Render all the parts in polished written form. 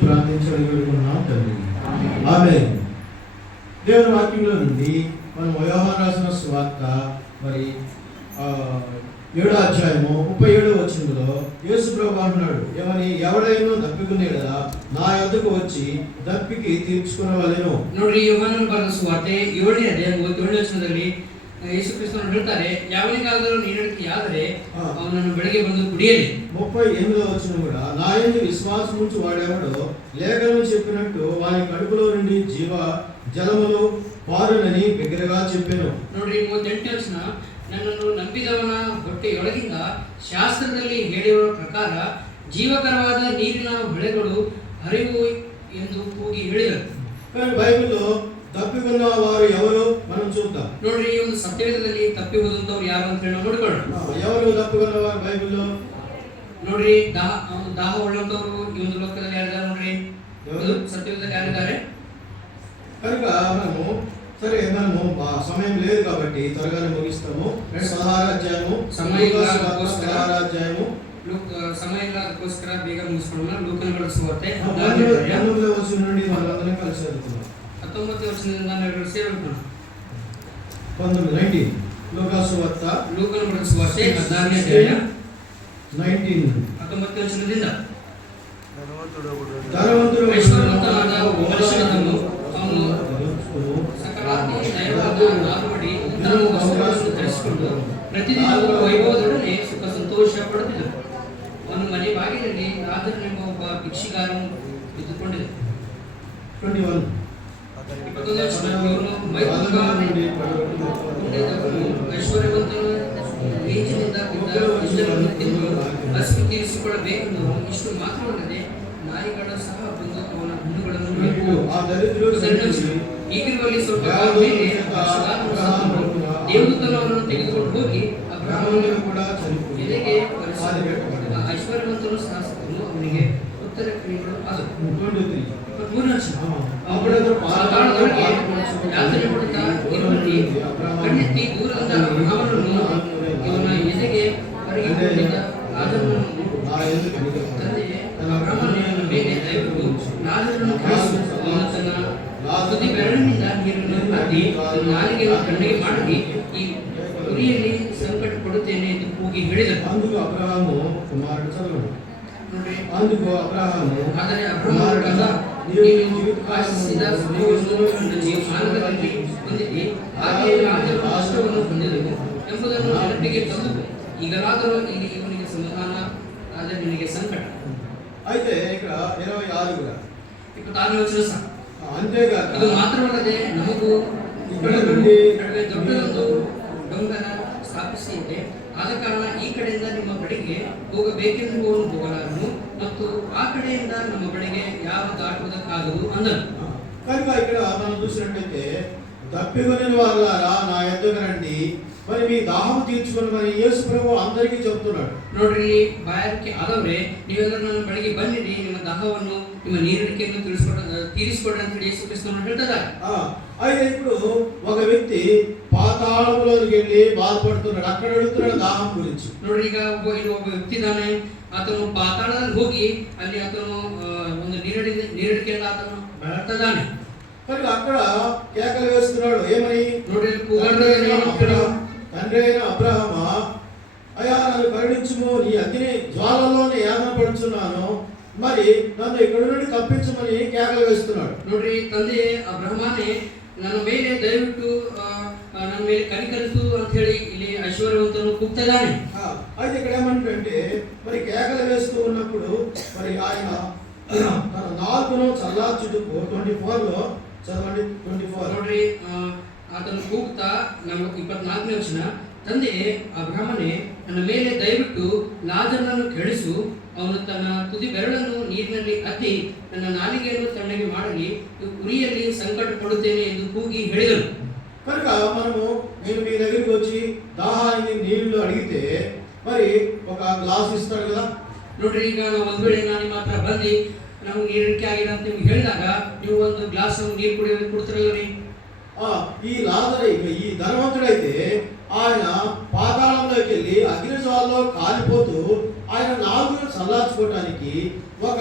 ప్రార్థించగలుగుతున్నాం తండ్రి. ఆమేన్. దేవుని వాక్యంలో నుండి మనం యోహాను రాసిన సువార్త మరి 7వ అధ్యాయము 37వ వచనంలో యేసు ప్రభువు అంటున్నాడు, ఏమని, ఎవడైనా దప్పికునే కదా నా యొద్దకు వచ్చి దప్పికి ತೀರ್చుకొనవలెను. ನೋಡ್ರಿ, ಯೋಹಾನನ ಬರೆದ ಸುವಾರ್ತೆ 7ನೇ ಅಧ್ಯಾಯ 37ನೇ ವಚನದಲ್ಲಿ ಯೇಸು ಕ್ರಿಸ್ತನು ಹೇಳ್ತಾರೆ, ಯಾವನಿಗಾದರೂ ನೀರಡಿಕೆಯಾದರೆ ಅವನನ್ನು ಬೆಳಗ್ಗೆ ಬಂದು ಕುಡಿಯಲಿ. 38వ వచనం కూడా, నా యందు విశ్వాసం ఉంచి వాడెవడో లేఖనం చెప్పినట్టు వాని కడుపులో నుండి జీవ జలములు పారునని బిగ్గరగా చెప్పెను. ನೋಡ್ರಿ, 38ನೇ ವಚನ, ನನ್ನನ್ನು ನಂಬಿದವನ ಹೊಟ್ಟೆಯೊಳಗಿಂದ ಶಾಸ್ತ್ರದಲ್ಲಿ ಹೇಳಿರುವ ಪ್ರಕಾರ ಜೀವಕರವಾದ ನೀರಿನ ಬೆಳೆಗಳು ಹರಿವು ಎಂದು ಕೂಗಿ ಹೇಳಿದರು. బైబిల్లో తప్పికొన్న వారు ఎవరు మనం చూద్దాం. ನೋಡ್ರಿ, ಈ ಒಂದು ಸತ್ಯವೇದದಲ್ಲಿ ತಪ್ಪಿ ಹೋದಂತವ್ರು ಯಾರು ಅಂತ ಹೇಳಿ ನಾವು ನೋಡ್ಕೊಳ್ಳೋಣ. ఎవరు తప్పికొన్న వారు బైబిల్లో? ನೋಡ್ರಿ, ದಾಹ ಉಳ್ಳಂತವ್ರು ಈ ಒಂದು ಲೋಕದಲ್ಲಿ ಯಾರಿದ್ದಾರೆ ನೋಡ್ರಿ, ಸತ್ಯವೇದದಲ್ಲಿ ಯಾರಿದ್ದಾರೆ? కనుక మనము సమయం లేదు కాబట్టి త్వరగానే ముగిస్తాము. 16వ అధ్యాయము ಸಮಯ ಇಲ್ಲದಕ್ಕೋಸ್ಕರ ಬೇಗ ಮುಗಿಸ್ಕೊಳ್ಳೋಣ. ಲೂಕನ ಬರೆದ ಸುವಾರ್ತೆ 19ನೇ ವಚನ నుండి మనందరం కలిసి చదువుతున్నాం. 19వ వచನದಿಂದ ನಾವೆಲ್ಲರೂ ಸೇರೋಣ. 19 ಲೂಕಾ ಸುವಾರ್ತೆ, ಲೂಕನ ಬರೆದ ಸುವಾರ್ತೆ 14ನೇ ಅಧ್ಯಾಯ 19ನೇ ವಚನದಿಂದ, ಧನವಂತರು ಐಶ್ವರ್ಯವಂತನಾದ ಮನುಷ್ಯನನ್ನು ಅವನು ಸಕಲಾತ್ಮಕ ದೈವವಾದ ನಾಲ್ವಡಿ ಉತ್ತಮ ವಸ್ತ್ರಗಳನ್ನು ಧರಿಸಿಕೊಂಡು ಪ್ರತಿದಿನವೂ ವೈಭವದೊಡನೆ ಸುಖ ಸಂತೋಷ ಪಡುತ್ತಿದ್ದರು. ಅವನ ಮನೆ ಬಾಗಿಲಲ್ಲಿ ರಾಜನೆಂಬ ಒಬ್ಬ ಭಿಕ್ಷುಗಾರನು ಇದ್ದುಕೊಂಡಿದ್ದ. 21 ಐಶ್ವರ್ಯವಂತನು ಮೇಜಿನಿಂದ ತಿಂದು ಹಸಿವು ತೀರಿಸಿಕೊಳ್ಳಬೇಕೆಂದು ಇಷ್ಟು ಮಾತ್ರವಲ್ಲದೆ ನಾಯಿಗಳ ಸಹ ಬಂದು ಅವನ ಹಣ್ಣುಗಳನ್ನು ಹೀಗಿರುವಲ್ಲಿ ಸ್ವಲ್ಪ ಮೇಲೆ ದೇವದೂತನು ಅವರನ್ನು ತೆಗೆದುಕೊಂಡು ಹೋಗಿ ಅಬ್ರಹಾಮನ ಕೂಡ ಎದೆಗೆ ಐಶ್ವರ್ಯವಂತನು ಶಾಸಕನು ಅವನಿಗೆ ಉತ್ತರ ಕ್ರಿಯೆಗಳು ಆದವು. 23 ಯಾತನೆ ಪಡುತ್ತಾ ಇರುವಲ್ಲಿ ಕಣ್ಣೆತ್ತಿ ದೂರದಿಂದ ಅಬ್ರಹಾಮನನ್ನು ಇವನ ಎದೆಗೆ ಹೊರಗಿಕೊಂಡಿದ್ದ ಲಾಜರನನ್ನು ತಂದೆಯೇ, ಅಬ್ರಹಾಮನ ಮೇಲೆ ದಯವಿಟ್ಟು ಲಾಜರನನ್ನು ಕಳಿಸು, ಅವನು ತನ್ನ ತುದಿ ಬೆರಳಿನಿಂದ ನೀರನ್ನು ಅದ್ದಿ ನಾಲಿಗೆಯನ್ನು ಕಣ್ಣಿಗೆ ಮಾಡಿ ಈ ಉರಿಯಲ್ಲಿ ಸಂಕಟ ಪಡುತ್ತೇನೆ ಎಂದು ಕೂಗಿ ಹೇಳಿದನು. అందుకు అబ్రహాము కుమారుడు చదవండి. ನೋಡಿ, అందుకు అబ్రహాము, ಆದರೆ ಅಬ್ರಹಾಮನು ನೀನು ಆಶಿಸಿದ ಸುಖವನ್ನು ನನ್ನ ಜೀವಮಾನದಲ್ಲಿ ಹೊಂದಿದ್ದಿ, ಹಾಗೆಯೇ ಲಾಜರನು ಕಷ್ಟವನ್ನು ಹೊಂದಿದನು ಎಂಬುದನ್ನು ನೆನಪಿಗೆ ತಂದು ಈಗಲಾದರೂ ಇಲ್ಲಿ ಇವನಿಗೆ ಸಮಾಧಾನ, ಆದರೆ ನಿನಗೆ ಸಂಕಟ. అయితే ఇక్కడ 26 కూడా 26ನೇ ವಚನ ಸಹ అంతేకాదు, ಇದು ಮಾತ್ರವಲ್ಲದೆ ನಮಗೂ ನಡುವೆ ದೊಡ್ಡದೊಂದು ಡೊಂಗರ ಸ್ಥಾಪಿಸಿದೆ. ಆದ ಕಾರಣ ಈ ಕಡೆಯಿಂದ ನಿಮ್ಮ ಬಳಿಗೆ ಹೋಗಬೇಕೆಂಬುವನು ಹೋಗಲಾರನು ಮತ್ತು ಆ ಕಡೆಯಿಂದ ನಮ್ಮ ಬಳಿಗೆ ಯಾವ ದಾಟುವುದಕ್ಕಾಗದು ಅಂದನು. కనుక ఇక్కడ మనం చూసినట్లయితే, దప్పికొనిన వారులారా నా యొద్దకు రండి, మరి మీ దాహం తీర్చుకొనమని యేసు ప్రభువు అందరికీ చెప్తున్నాడు. ನೋಡ್ರಿ, ಬಾಯಾರಿಕೆ ಆದವ್ರೆ ನೀವೆಲ್ಲ ನನ್ನ ಬಳಿಗೆ ಬನ್ನಿರಿ, ನಿಮ್ಮ ದಾಹವನ್ನು ನಿಮ್ಮ ನೀರಿಡಿಕೆಯನ್ನು ತೀರಿಸಿಕೊಡ್ರಿ ಅಂತ ಹೇಳಿ ಯೇಸು ಕ್ರಿಸ್ತನು ಹೇಳ್ತಿದ್ದಾರೆ. అయితే ఇప్పుడు ఒక వ్యక్తి పాతాళంలోకి వెళ్ళి బాధపడుతున్నాడు, అక్కడ అడుగుతున్నాడు దాహం గురించి. ನೋಡ್ರಿ, ಈಗ ಒಬ್ಬ ವ್ಯಕ್ತಿ ಇದ್ದಾನೆ, ಆತನು ಪಾತಾಳದಲ್ಲಿ ಹೋಗಿ ಅಲ್ಲಿ ಆತನು ಒಂದು ನೀರಿಡಿಕೆಯಿಂದ ಆತನು ಬೆಳಗ್ತಿದ್ದಾನೆ. కనుక అక్కడ కేకలు వేస్తున్నాడు, ఏమని? ನೋಡ್ರಿ, తండ్రి అయిన అబ్రహామా, అయ్యా నన్ను కరుణించుము, నీ అగ్ని జ్వాలలోనే యాతన పడుచున్నాను, మరి నన్ను ఇక్కడ నుండి తప్పించమని కేకలు వేస్తున్నాడు. ನೋಡ್ರಿ, ತಂದೆ ಅಬ್ರಹಾಮನೇ ನನ್ನ ಮೇಲೆ ದಯವಿಟ್ಟು ನನ್ನ ಮೇಲೆ ಕನಿಕರಿಸು ಅಂತ ಹೇಳಿ ಇಲ್ಲಿ ಐಶ್ವರ್ಯವಂತನು ಕೂಗ್ತಿದ್ದಾನೆ. అయితే ఇక్కడ ఏమంటే, మరి కేకలు వేస్తూ ఉన్నప్పుడు మరి ఆయన తన నాలుకను చల్లార్చుటకు 24లో చదవండి. 24 ನೋಡ್ರಿ, ಆತನು ಕೂಗ್ತಾ ನಮ್ಮ 24ನೇ ವಚನ, ತಂದೆಯೇ ಅಬ್ರಹಾಮನೇ ನನ್ನ ಮೇಲೆ ದಯವಿಟ್ಟು ಲಾಜರನನ್ನು ಕೆಳಿಸು, ಅವನು ತನ್ನ ತುದಿ ಬೆರಳನ್ನು ನೀರಿನಲ್ಲಿ ಅದ್ದಿ ನನ್ನ ನಾಲಿಗೆಯನ್ನು ತಣ್ಣಗೆ ಮಾಡಲಿ, ಉರಿಯಲ್ಲಿ ಸಂಕಟ ಪಡುತ್ತೇನೆ ಎಂದು ಕೂಗಿ ಹೇಳಿದನು. కనుక మనము నేను మీ దగ్గరికి వచ్చి దాహానికి నీళ్లు అడిగితే మరి ఒక గ్లాస్ ఇస్తాడు కదా. ನೋಡ್ರಿ, ಈಗ ನಾವು ಒಂದ್ ವೇಳೆ ನಾನು ನಿಮ್ಮ ಹತ್ರ ಬಂದು ನಾವು ನೀರಿಡಿಕೆ ಆಗಿದೆ ಅಂತ ನಿಮ್ಗೆ ಹೇಳಿದಾಗ ನೀವು ಒಂದು ಗ್ಲಾಸ್ ನೀರು ಕೊಡ್ತಿರಲ್ರಿ. ఈ లాజరు ఈ ధనవంతుడైతే ఆయన పాతాళంలోకి వెళ్ళి అగ్నిజ్వాలలో కాలిపోతూ ఆయన నాలుగును చల్లార్చుకోవడానికి ఒక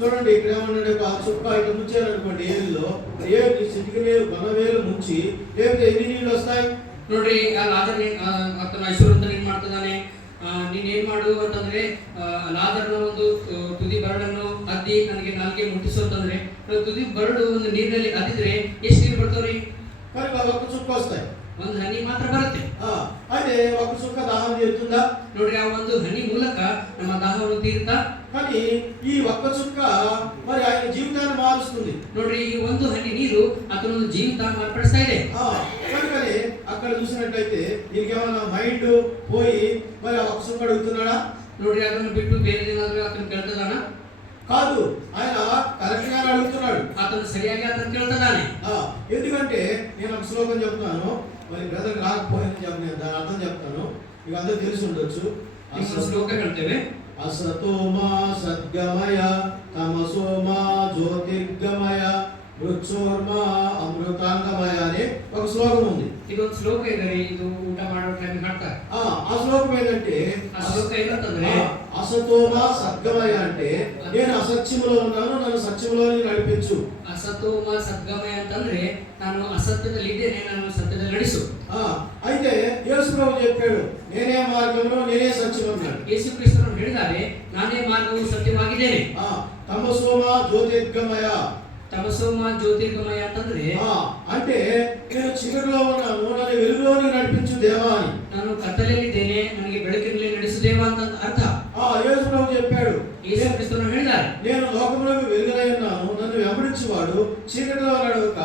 చూడండి ఇక్కడ ఏమన్నాడు, ఆ చుక్క ఇట్లా ముంచారనుకోండి ఏరులో, ఏరు చిటికలేరు ಘನವೇలు ಮುಂಚಿ లేకపోతే ఎన్ని నీళ్ళు వస్తాయి? ನೋಡ್ರಿ ಆ ಲಾಜರ್ ಆತನ ಐಶ್ವರ್ಯವಂತ ಏನ್ ಮಾಡ್ತದಾನೆ, ನೀನ್ ಏನ್ ಮಾಡು ಅಂತಂದ್ರೆ ಲಾಜರ್ನ ಒಂದು ತುದಿ ಬರಡನ್ನು ಅದ್ದಿ ನನಗೆ ನಾಲ್ಗೆ ಮುಟ್ಟಿಸು ಅಂತಂದ್ರೆ ತುದಿ ಬರಡು ಒಂದು ನೀರಿನಲ್ಲಿ ಅದ್ದಿದ್ರೆ ಎಷ್ಟು ನೀರು ಬರ್ತಾವ್ರಿ? కనుక ఒక్క చుక్క వస్తాయి, ಒಂದು ಹನಿ ಮಾತ್ರ ಬರುತ್ತೆ. అదే ఒక చుక్క దాహం తీరుతుందా? ನೋಡ್ರಿ ಆ ಒಂದು ಹನಿ ಮೂಲಕ ನಮ್ಮ ದಾಹವನ್ನು ತೀರುತ್ತಾ? కానీ ఈ ఒక్క చుక్క మరి ఆయన జీవితాన్ని మారుస్తుంది. ನೋಡ್ರಿ ಈ ಒಂದು ಹನಿ ನೀರು ಆತನ ಜೀವಿತ ಮಾರ್ಪಡಿಸ್ತಾ ಇದೆ. కనుకనే అక్కడ చూసినట్లయితే నీకేమన్నా మైండ్ పోయి మరి ఆ ఒక్క చుక్క అడుగుతున్నాడా? ನೋಡ್ರಿ ಅದನ್ನು ಬಿಟ್ಟು ಬೇರೆ ಏನಾದ್ರೂ ಆತನ ಕೇಳ್ತದಾನ? కాదు, ఆయన కరెక్ట్ గా అడుగుతున్నాడు. ఆతను సరియాಗಿ ఆతను ಕೇಳ್ತದಾನೆ. ఎందుకంటే నేను ఒక శ్లోకం చెప్తున్నాను, మరి బ్రదర్ రాకపోయింది చెప్పిన దాని అర్థం చెప్తాను, మీకు అందరూ తెలిసి ఉండొచ్చు. ಶ್ಲೋಕ ಹೇಳ್ತೇವೆ. అసతోమా సద్గమయ తమసోమా జ్యోతిర్గమయ మృత్యోర్మా అమృతాంగమయ అనే ఒక శ్లోకం ఉంది. ಇದೊಂದು ಶ್ಲೋಕ ಇದೆ, ಇದು ಊಟ ಮಾಡೋ ಟೈಮ್ ಹಾಡ್ತಾರೆ. ఆ శ్లోకం ఏంటంటే, ఆ శ్లోಕ ఏంటంటే అసతోమా సద్గమయ అంటే నేను అసత్యములో ఉన్నాను, నన్ను సత్యములో నడిపించు. అసతోమ సద్గమయ ಅಂತಂದ್ರೆ ನಾನು ಅಸತ್ಯದಲ್ಲಿ ಇದ್ದೇನೆ, ನಾನು ಸತ್ಯದಲ್ಲಿ ನಡೆಸು. అయితే యేసు ప్రభు చెప్పాడు, నేనే మార్గమును నేనే సత్యం అన్నాడు. ಯೇಸು ಕ್ರಿಸ್ತನು ಹೇಳಿದ್ದಾರೆ, ನಾನೇ ಮಾರ್ಗವು ಸತ್ಯವಾಗಿದ್ದೇನೆ. తమసోమ జ్యోతిర్గమయ, తమసోమ జ్యోతిర్గమయ ಅಂತಂದ್ರೆ అంటే నేను చీకటిలో ఉన్నాను, నన్ను వెలుగులోకి నడిపించు దేవా అని. ನಾನು ಕತ್ತಲೆಯಲ್ಲಿದ್ದೇನೆ, ನನಗೆ ಬೆಳಕಿನಲ್ಲಿ ನಡೆಸು ದೇವ ಅಂತ ಅರ್ಥ. యేసు ప్రభు చెప్పాడు, ಯೇಸು ಕ್ರಿಸ್ತನು ಹೇಳಿದ್ದಾರೆ, నేను లోకములకు వెలుగునై ఉన్నాను, నన్ను వెంబడించువాడు చీకటిలో నడవక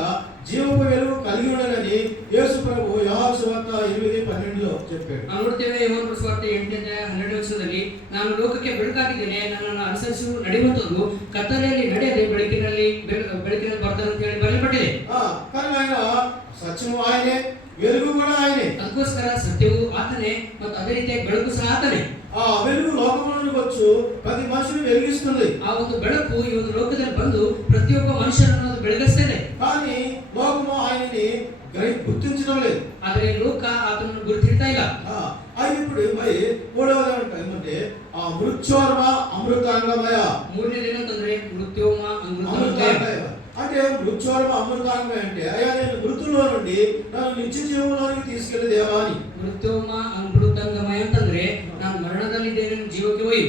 జీవపు వెలుగు కలిగి ఉండనని యేసు ప్రభు యోహాను సువార్త 8:12లో చెప్పాడు. ನಾವು ನೋಡ್ತೇವೆ ಯೋಹಾನನ ಸುವಾರ್ತೆ 8:12 ನಾನು ಲೋಕಕ್ಕೆ ಬೆಳಕಾಗಿದ್ದೇನೆ, ನನ್ನನ್ನು ಅನುಸರಿಸಿ ನಡೆಯುವಂತದ್ದು ಕತ್ತಲೆಯಲ್ಲಿ ನಡೆಯದೆ ಬೆಳಕಿನಲ್ಲಿ ಬರ್ತಾನೆ ಅಂತ ಹೇಳಿ ಬರೆಯಲ್ಪಟ್ಟಿದೆ. కానీ ఆయన సత్యము ఆయనే, వెలుగు కూడా ఆయనే. ಅದಕ್ಕೋಸ್ಕರ ಸತ್ಯವು ಆತನೇ ಮತ್ತು ಅದೇ ರೀತಿಯಾಗಿ ಬೆಳಕು ಸಹ ಆತನೇ. ఆ వెలుగు లోకంలోనికి వచ్చు ప్రతి మనిషిని వెలిగిస్తుంది. ఆ ಒಂದು ಬೆಳಕು ಈ ಒಂದು ಲೋಕದಲ್ಲಿ ಬಂದು ಪ್ರತಿಯೊಬ್ಬ ಮನುಷ್ಯನನ್ನು ಅದು ಬೆಳಗಿಸ್ತದೆ. కానీ లోకము ఆయనని గుర్తించడం లేదు. ಆದರೆ ಲೋಕ ಆತನನ್ನು ಗುರುತಿಡ್ತಾ ಇಲ್ಲ. అది ఇప్పుడు మరి మూడవది ఏమంటే మృత్యోర్మ అమృతాంగమయ. ಮೂರನೇది ಏನಂತಂದ್ರೆ ಮೃತ್ಯೋಮ ಅಮೃತಾಂಗಮಯ. అంటే మృత్యోర్మ అమృతాంగమయ అంటే అయ్యా నేను మృతుల్లో నుండి నన్ను నిత్య జీవంలోనికి తీసుకెళ్లి దేవా అని. ಮೃತ್ಯೋಮ ಅಮೃತಾಂಗಮಯ ಅಂತಂದ್ರೆ ನಾನು ಮರಣದಲ್ಲಿದ್ದೇನೆ, ಜೀವಕ್ಕೆ ಒಯ್ಯು.